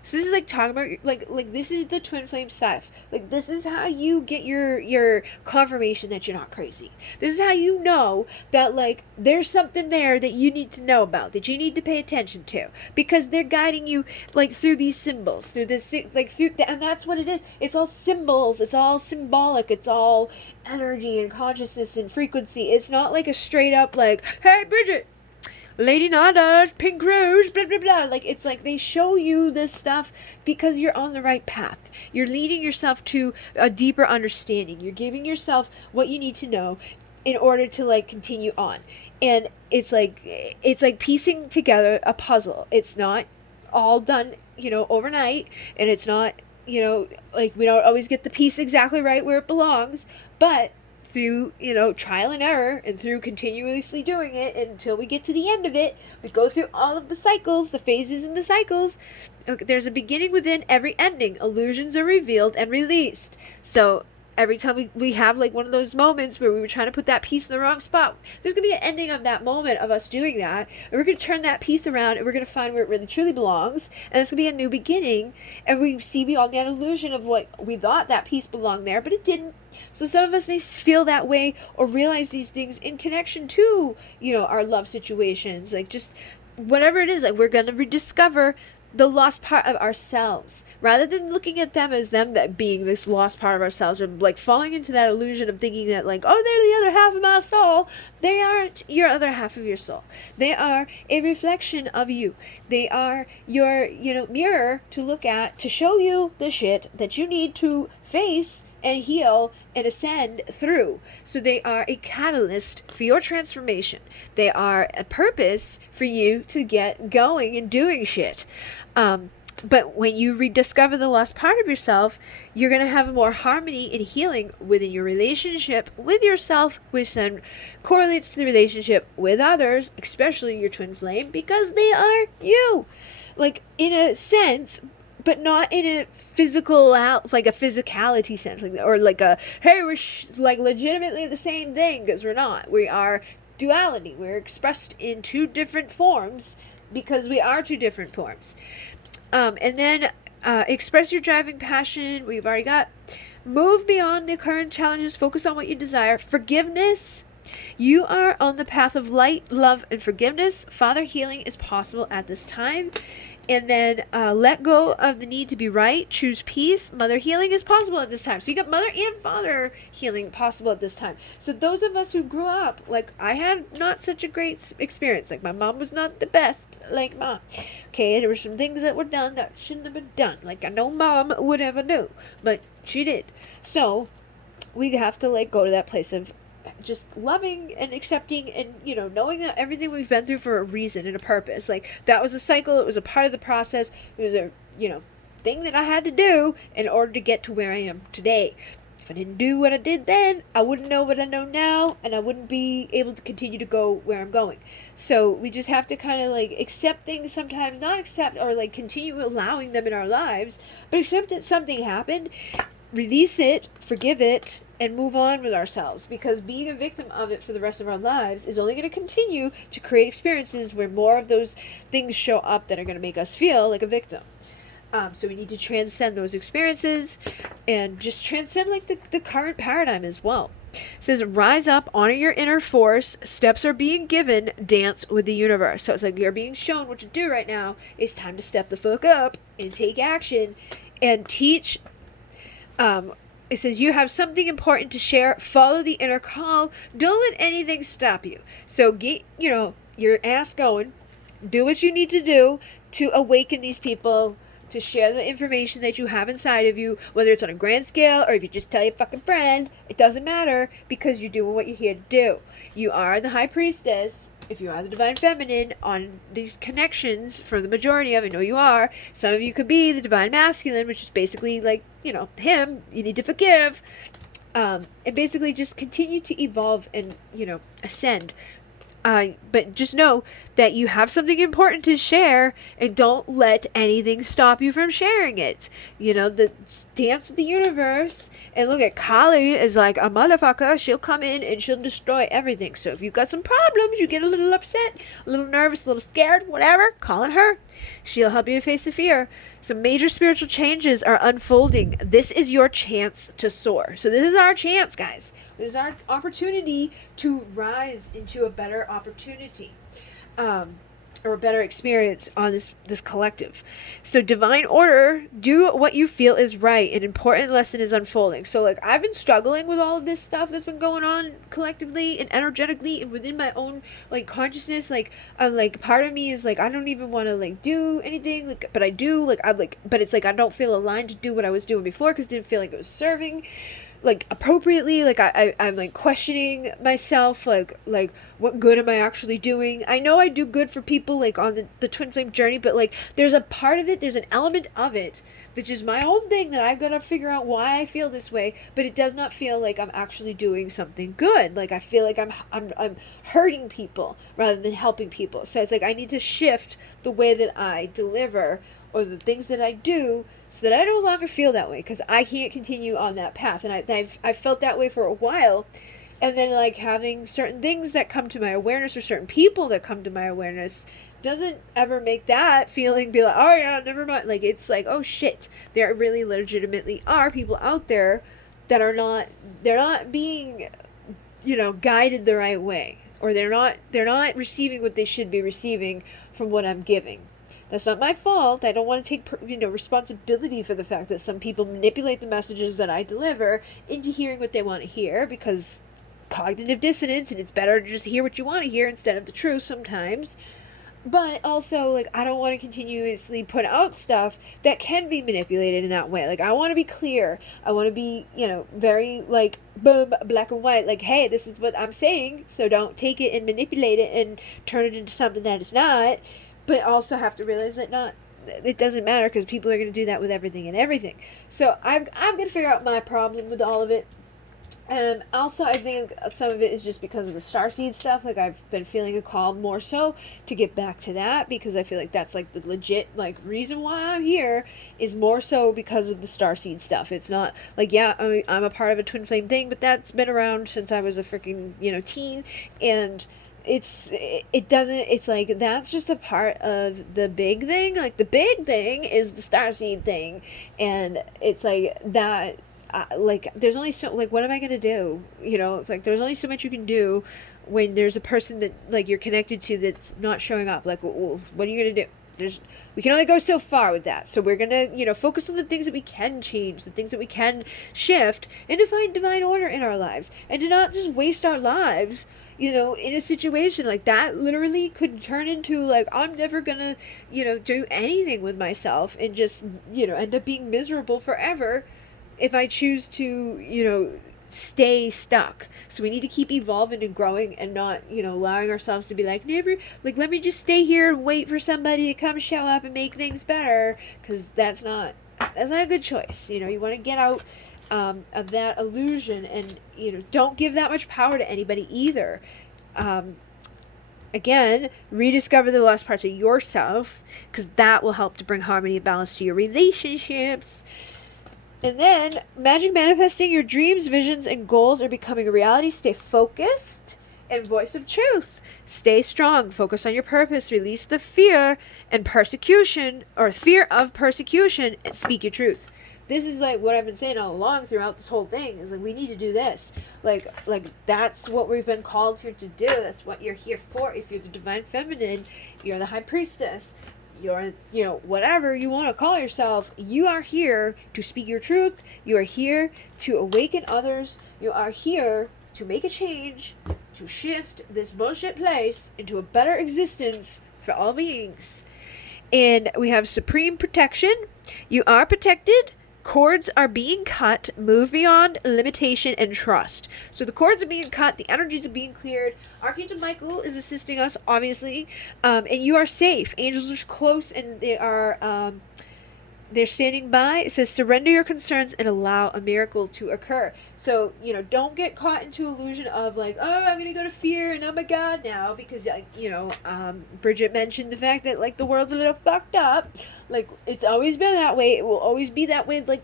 So this is like talking about, like this is the twin flame stuff. Like, this is how you get your confirmation that you're not crazy. This is how you know that, like, there's something there that you need to know about, that you need to pay attention to, because they're guiding you, like, through these symbols, through this, like, and that's what it is. It's all symbols. It's all symbolic. It's all energy and consciousness and frequency. It's not like a straight up, like, hey, Bridget, Lady Nada, pink rose, blah, blah, blah. Like, it's like they show you this stuff because you're on the right path. You're leading yourself to a deeper understanding. You're giving yourself what you need to know in order to, like, continue on. And it's like piecing together a puzzle. It's not all done, overnight. And it's not, like, we don't always get the piece exactly right where it belongs. But through, trial and error, and through continuously doing it until we get to the end of it, we go through all of the cycles, the phases and the cycles. There's a beginning within every ending. Illusions are revealed and released. So every time we have, like, one of those moments where we were trying to put that piece in the wrong spot, there's going to be an ending of that moment of us doing that, and we're going to turn that piece around, and we're going to find where it really truly belongs, and it's going to be a new beginning, and we see beyond that illusion of what we thought that piece belonged there, but it didn't. So some of us may feel that way, or realize these things in connection to, our love situations, like, just whatever it is, like, we're going to rediscover the lost part of ourselves, rather than looking at them as them being this lost part of ourselves, or, like, falling into that illusion of thinking that, like, oh, they're the other half of my soul. They aren't your other half of your soul. They are a reflection of you. They are your, mirror to look at, to show you the shit that you need to face and heal and ascend through. So they are a catalyst for your transformation. They are a purpose for you to get going and doing shit. But when you rediscover the lost part of yourself, you're going to have more harmony and healing within your relationship with yourself, which then correlates to the relationship with others, especially your twin flame, because they are you. Like, in a sense, but not in a physical, like a physicality sense, like, or like a, hey, we're like legitimately the same thing, because we're not. We are duality. We're expressed in two different forms because we are two different forms. And then express your driving passion. We've already got. Move beyond the current challenges. Focus on what you desire. Forgiveness. You are on the path of light, love, and forgiveness. Father healing is possible at this time. And then let go of the need to be right. Choose peace. Mother healing is possible at this time. So you got mother and father healing possible at this time. So those of us who grew up, like, I had not such a great experience. Like, my mom was not the best, like, mom. Okay, there were some things that were done that shouldn't have been done. Like, I know mom would ever do, but she did. So we have to, like, go to that place of just loving and accepting and, knowing that everything we've been through for a reason and a purpose. Like, that was a cycle. It was a part of the process. It was a, thing that I had to do in order to get to where I am today. If I didn't do what I did then, I wouldn't know what I know now, and I wouldn't be able to continue to go where I'm going. So we just have to kind of, like, accept things sometimes, not accept or, like, continue allowing them in our lives, but accept that something happened, release it, forgive it, and move on with ourselves, because being a victim of it for the rest of our lives is only going to continue to create experiences where more of those things show up that are going to make us feel like a victim. So we need to transcend those experiences and just transcend, like, the current paradigm as well. It says, rise up, honor your inner force. Steps are being given. Dance with the universe. So it's like you're being shown what to do right now. It's time to step the fuck up and take action and teach. It says, you have something important to share. Follow the inner call. Don't let anything stop you. So get, your ass going. Do what you need to do to awaken these people, to share the information that you have inside of you, whether it's on a grand scale or if you just tell your fucking friend. It doesn't matter, because you're doing what you're here to do. You are the high priestess. If you are the divine feminine on these connections, for the majority of it, I know you are. Some of you could be the divine masculine, which is basically like, him. You need to forgive. And basically just continue to evolve and, ascend. But just know that you have something important to share, and don't let anything stop you from sharing it. Dance with the universe. And look at Kali is like a motherfucker. She'll come in and she'll destroy everything. So if you've got some problems, you get a little upset, a little nervous, a little scared, whatever, call on her. She'll help you to face the fear. Some major spiritual changes are unfolding. This is your chance to soar. So this is our chance, guys. This is our opportunity to rise into a better opportunity, or a better experience on this collective. So divine order, do what you feel is right. An important lesson is unfolding. So like, I've been struggling with all of this stuff that's been going on collectively and energetically and within my own like consciousness. Like, I'm like, part of me is like, I don't even want to like do anything, like, but I do. Like, I'm like, but it's like I don't feel aligned to do what I was doing before, because it didn't feel like it was serving like appropriately. Like I'm like questioning myself, like what good am I actually doing? I know I do good for people like on the twin flame journey, but like there's a part of it, there's an element of it which is my own thing that I've got to figure out why I feel this way, but it does not feel like I'm actually doing something good. Like I feel like I'm hurting people rather than helping people. So it's like I need to shift the way that I deliver or the things that I do, so that I no longer feel that way, because I can't continue on that path. And I've felt that way for a while. And then like having certain things that come to my awareness, or certain people that come to my awareness, doesn't ever make that feeling be like, oh yeah, never mind. Like it's like, oh shit, there really legitimately are people out there that are they're not being, guided the right way, or they're not receiving what they should be receiving from what I'm giving. That's not my fault. I don't want to take, responsibility for the fact that some people manipulate the messages that I deliver into hearing what they want to hear, because cognitive dissonance, and it's better to just hear what you want to hear instead of the truth sometimes. But also, like, I don't want to continuously put out stuff that can be manipulated in that way. Like, I want to be clear. I want to be, very, like, boom, black and white. Like, hey, this is what I'm saying, so don't take it and manipulate it and turn it into something that it's not. But also have to realize that it doesn't matter, because people are going to do that with everything and everything. So I'm going to figure out my problem with all of it. And also, I think some of it is just because of the Starseed stuff. Like, I've been feeling a call more so to get back to that, because I feel like that's like the legit reason why I'm here, is more so because of the Starseed stuff. It's not like, yeah, I'm a part of a twin flame thing, but that's been around since I was a freaking teen, and it's like that's just a part of the big thing. Like, the big thing is the Starseed thing, and it's like that. There's only so, like, what am I gonna do? It's like there's only so much you can do when there's a person that like you're connected to that's not showing up. Like, well, what are you gonna do? We can only go so far with that. So we're gonna focus on the things that we can change, the things that we can shift, and to find divine order in our lives, and to not just waste our lives in a situation like that. Literally could turn into like, I'm never gonna do anything with myself, and just end up being miserable forever if I choose to, stay stuck. So we need to keep evolving and growing, and not, allowing ourselves to be like, never, like, let me just stay here and wait for somebody to come show up and make things better, because that's not a good choice. You want to get out of that illusion, and, don't give that much power to anybody either. Again, rediscover the lost parts of yourself, because that will help to bring harmony and balance to your relationships. And then, magic manifesting, your dreams, visions, and goals are becoming a reality. Stay focused and voice of truth. Stay strong. Focus on your purpose. Release the fear and persecution, or fear of persecution, and speak your truth. this is like what I've been saying all along throughout this whole thing is like we need to do this. Like that's what we've been called here to do. That's what you're here for. If you're the divine feminine, you're the high priestess, you're, whatever you want to call yourself, you are here to speak your truth. You are here to awaken others. You are here to make a change, to shift this bullshit place into a better existence for all beings. And we have supreme protection. You are protected. Cords are being cut. Move beyond limitation and trust. So the cords are being cut. The energies are being cleared. Archangel Michael is assisting us, obviously. And you are safe. Angels are close, and they are... they're standing by. It says, surrender your concerns and allow a miracle to occur. So, don't get caught into illusion of like, oh, I'm going to go to fear and oh my God now. Because, Bridget mentioned the fact that like the world's a little fucked up. Like, it's always been that way. It will always be that way, like,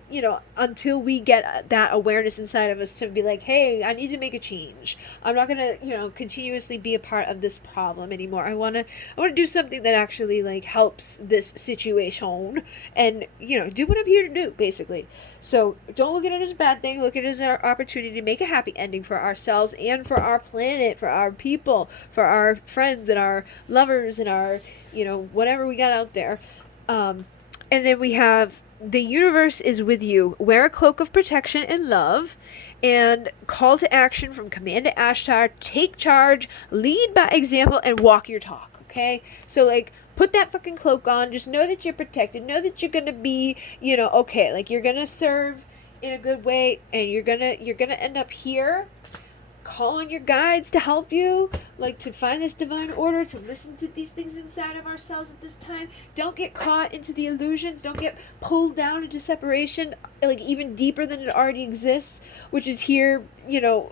until we get that awareness inside of us to be like, hey, I need to make a change. I'm not going to, continuously be a part of this problem anymore. I want to do something that actually, like, helps this situation and, do what I'm here to do, basically. So don't look at it as a bad thing. Look at it as our opportunity to make a happy ending for ourselves and for our planet, for our people, for our friends and our lovers and our, whatever we got out there. And then we have the universe is with you. Wear a cloak of protection and love. And call to action from Command to Ashtar. Take charge, lead by example, and walk your talk. Okay? So, like, put that fucking cloak on. Just know that you're protected. Know that you're gonna be, okay. Like, you're gonna serve in a good way. And you're gonna end up here. Call on your guides to help you, like to find this divine order, to listen to these things inside of ourselves at this time. Don't get caught into the illusions. Don't get pulled down into separation, like even deeper than it already exists, which is here,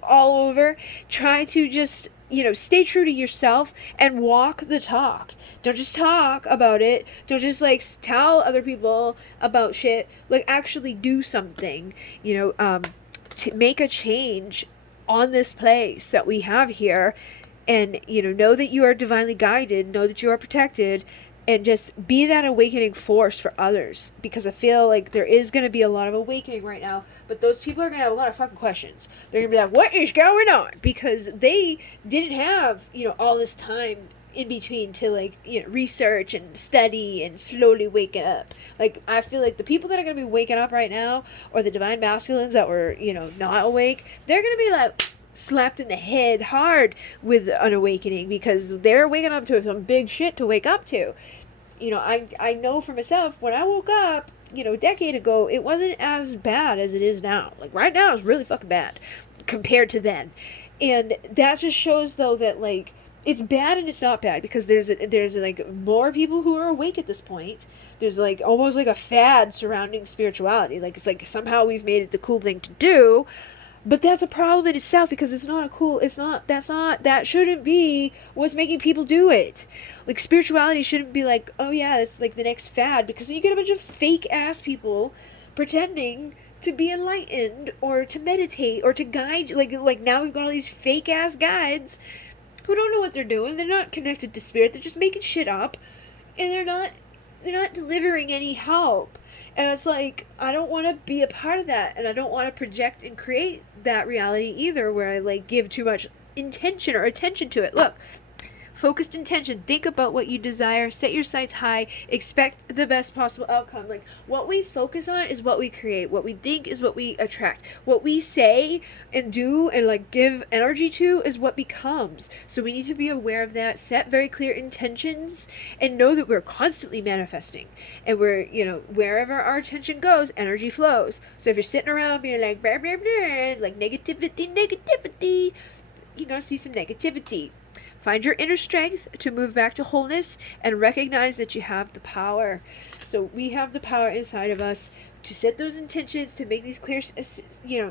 all over. Try to just, stay true to yourself and walk the talk. Don't just talk about it. Don't just like tell other people about shit. Like actually do something, to make a change on this place that we have here, and know that you are divinely guided, know that you are protected, and just be that awakening force for others, because I feel like there is going to be a lot of awakening right now, but those people are going to have a lot of fucking questions. They're going to be like, what is going on? Because they didn't have all this time in between to like research and study and slowly waking up. Like I feel like the people that are going to be waking up right now, or the divine masculines that were not awake, they're going to be like slapped in the head hard with an awakening, because they're waking up to some big shit to wake up to. I know for myself, when I woke up a decade ago, it wasn't as bad as it is now. Like right now it's really fucking bad compared to then. And that just shows though that like it's bad and it's not bad, because there's like more people who are awake at this point. There's like almost like a fad surrounding spirituality. Like it's like somehow we've made it the cool thing to do, but that's a problem in itself, because that shouldn't be what's making people do it. Like spirituality shouldn't be like, oh yeah, it's like the next fad, because then you get a bunch of fake ass people pretending to be enlightened or to meditate or to guide. Like now we've got all these fake ass guides who don't know what they're doing. They're not connected to spirit. They're just making shit up, and they're not delivering any help. And it's like, I don't want to be a part of that, and I don't want to project and create that reality either, where I like give too much intention or attention to it. Look, focused intention. Think about what you desire. Set your sights high. Expect the best possible outcome. Like what we focus on is what we create. What we think is what we attract. What we say and do and like give energy to is what becomes. So we need to be aware of that. Set very clear intentions and know that we're constantly manifesting. And we're, wherever our attention goes, energy flows. So if you're sitting around being like, blah, blah, blah, like negativity, you're going to see some negativity. Find your inner strength to move back to wholeness and recognize that you have the power. So we have the power inside of us to set those intentions, to make these clear,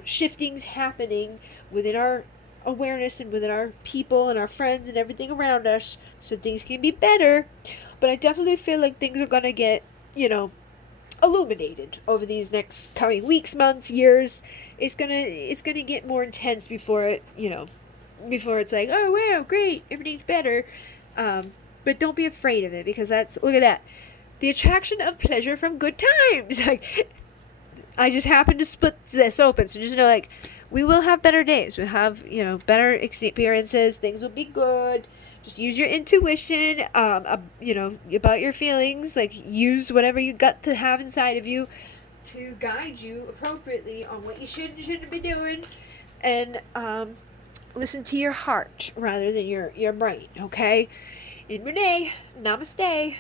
shiftings happening within our awareness and within our people and our friends and everything around us, so things can be better. But I definitely feel like things are going to get, illuminated over these next coming weeks, months, years. It's gonna get more intense before it, before it's like, oh wow, great, everything's better. But don't be afraid of it, because look at that, the attraction of pleasure from good times. Like I just happened to split this open. So just know, like, we will have better days. We'll have, better experiences. Things will be good. Just use your intuition, about your feelings. Like, use whatever you got to have inside of you to guide you appropriately on what you should and shouldn't be doing. And listen to your heart rather than your brain, okay? In Munay, namaste.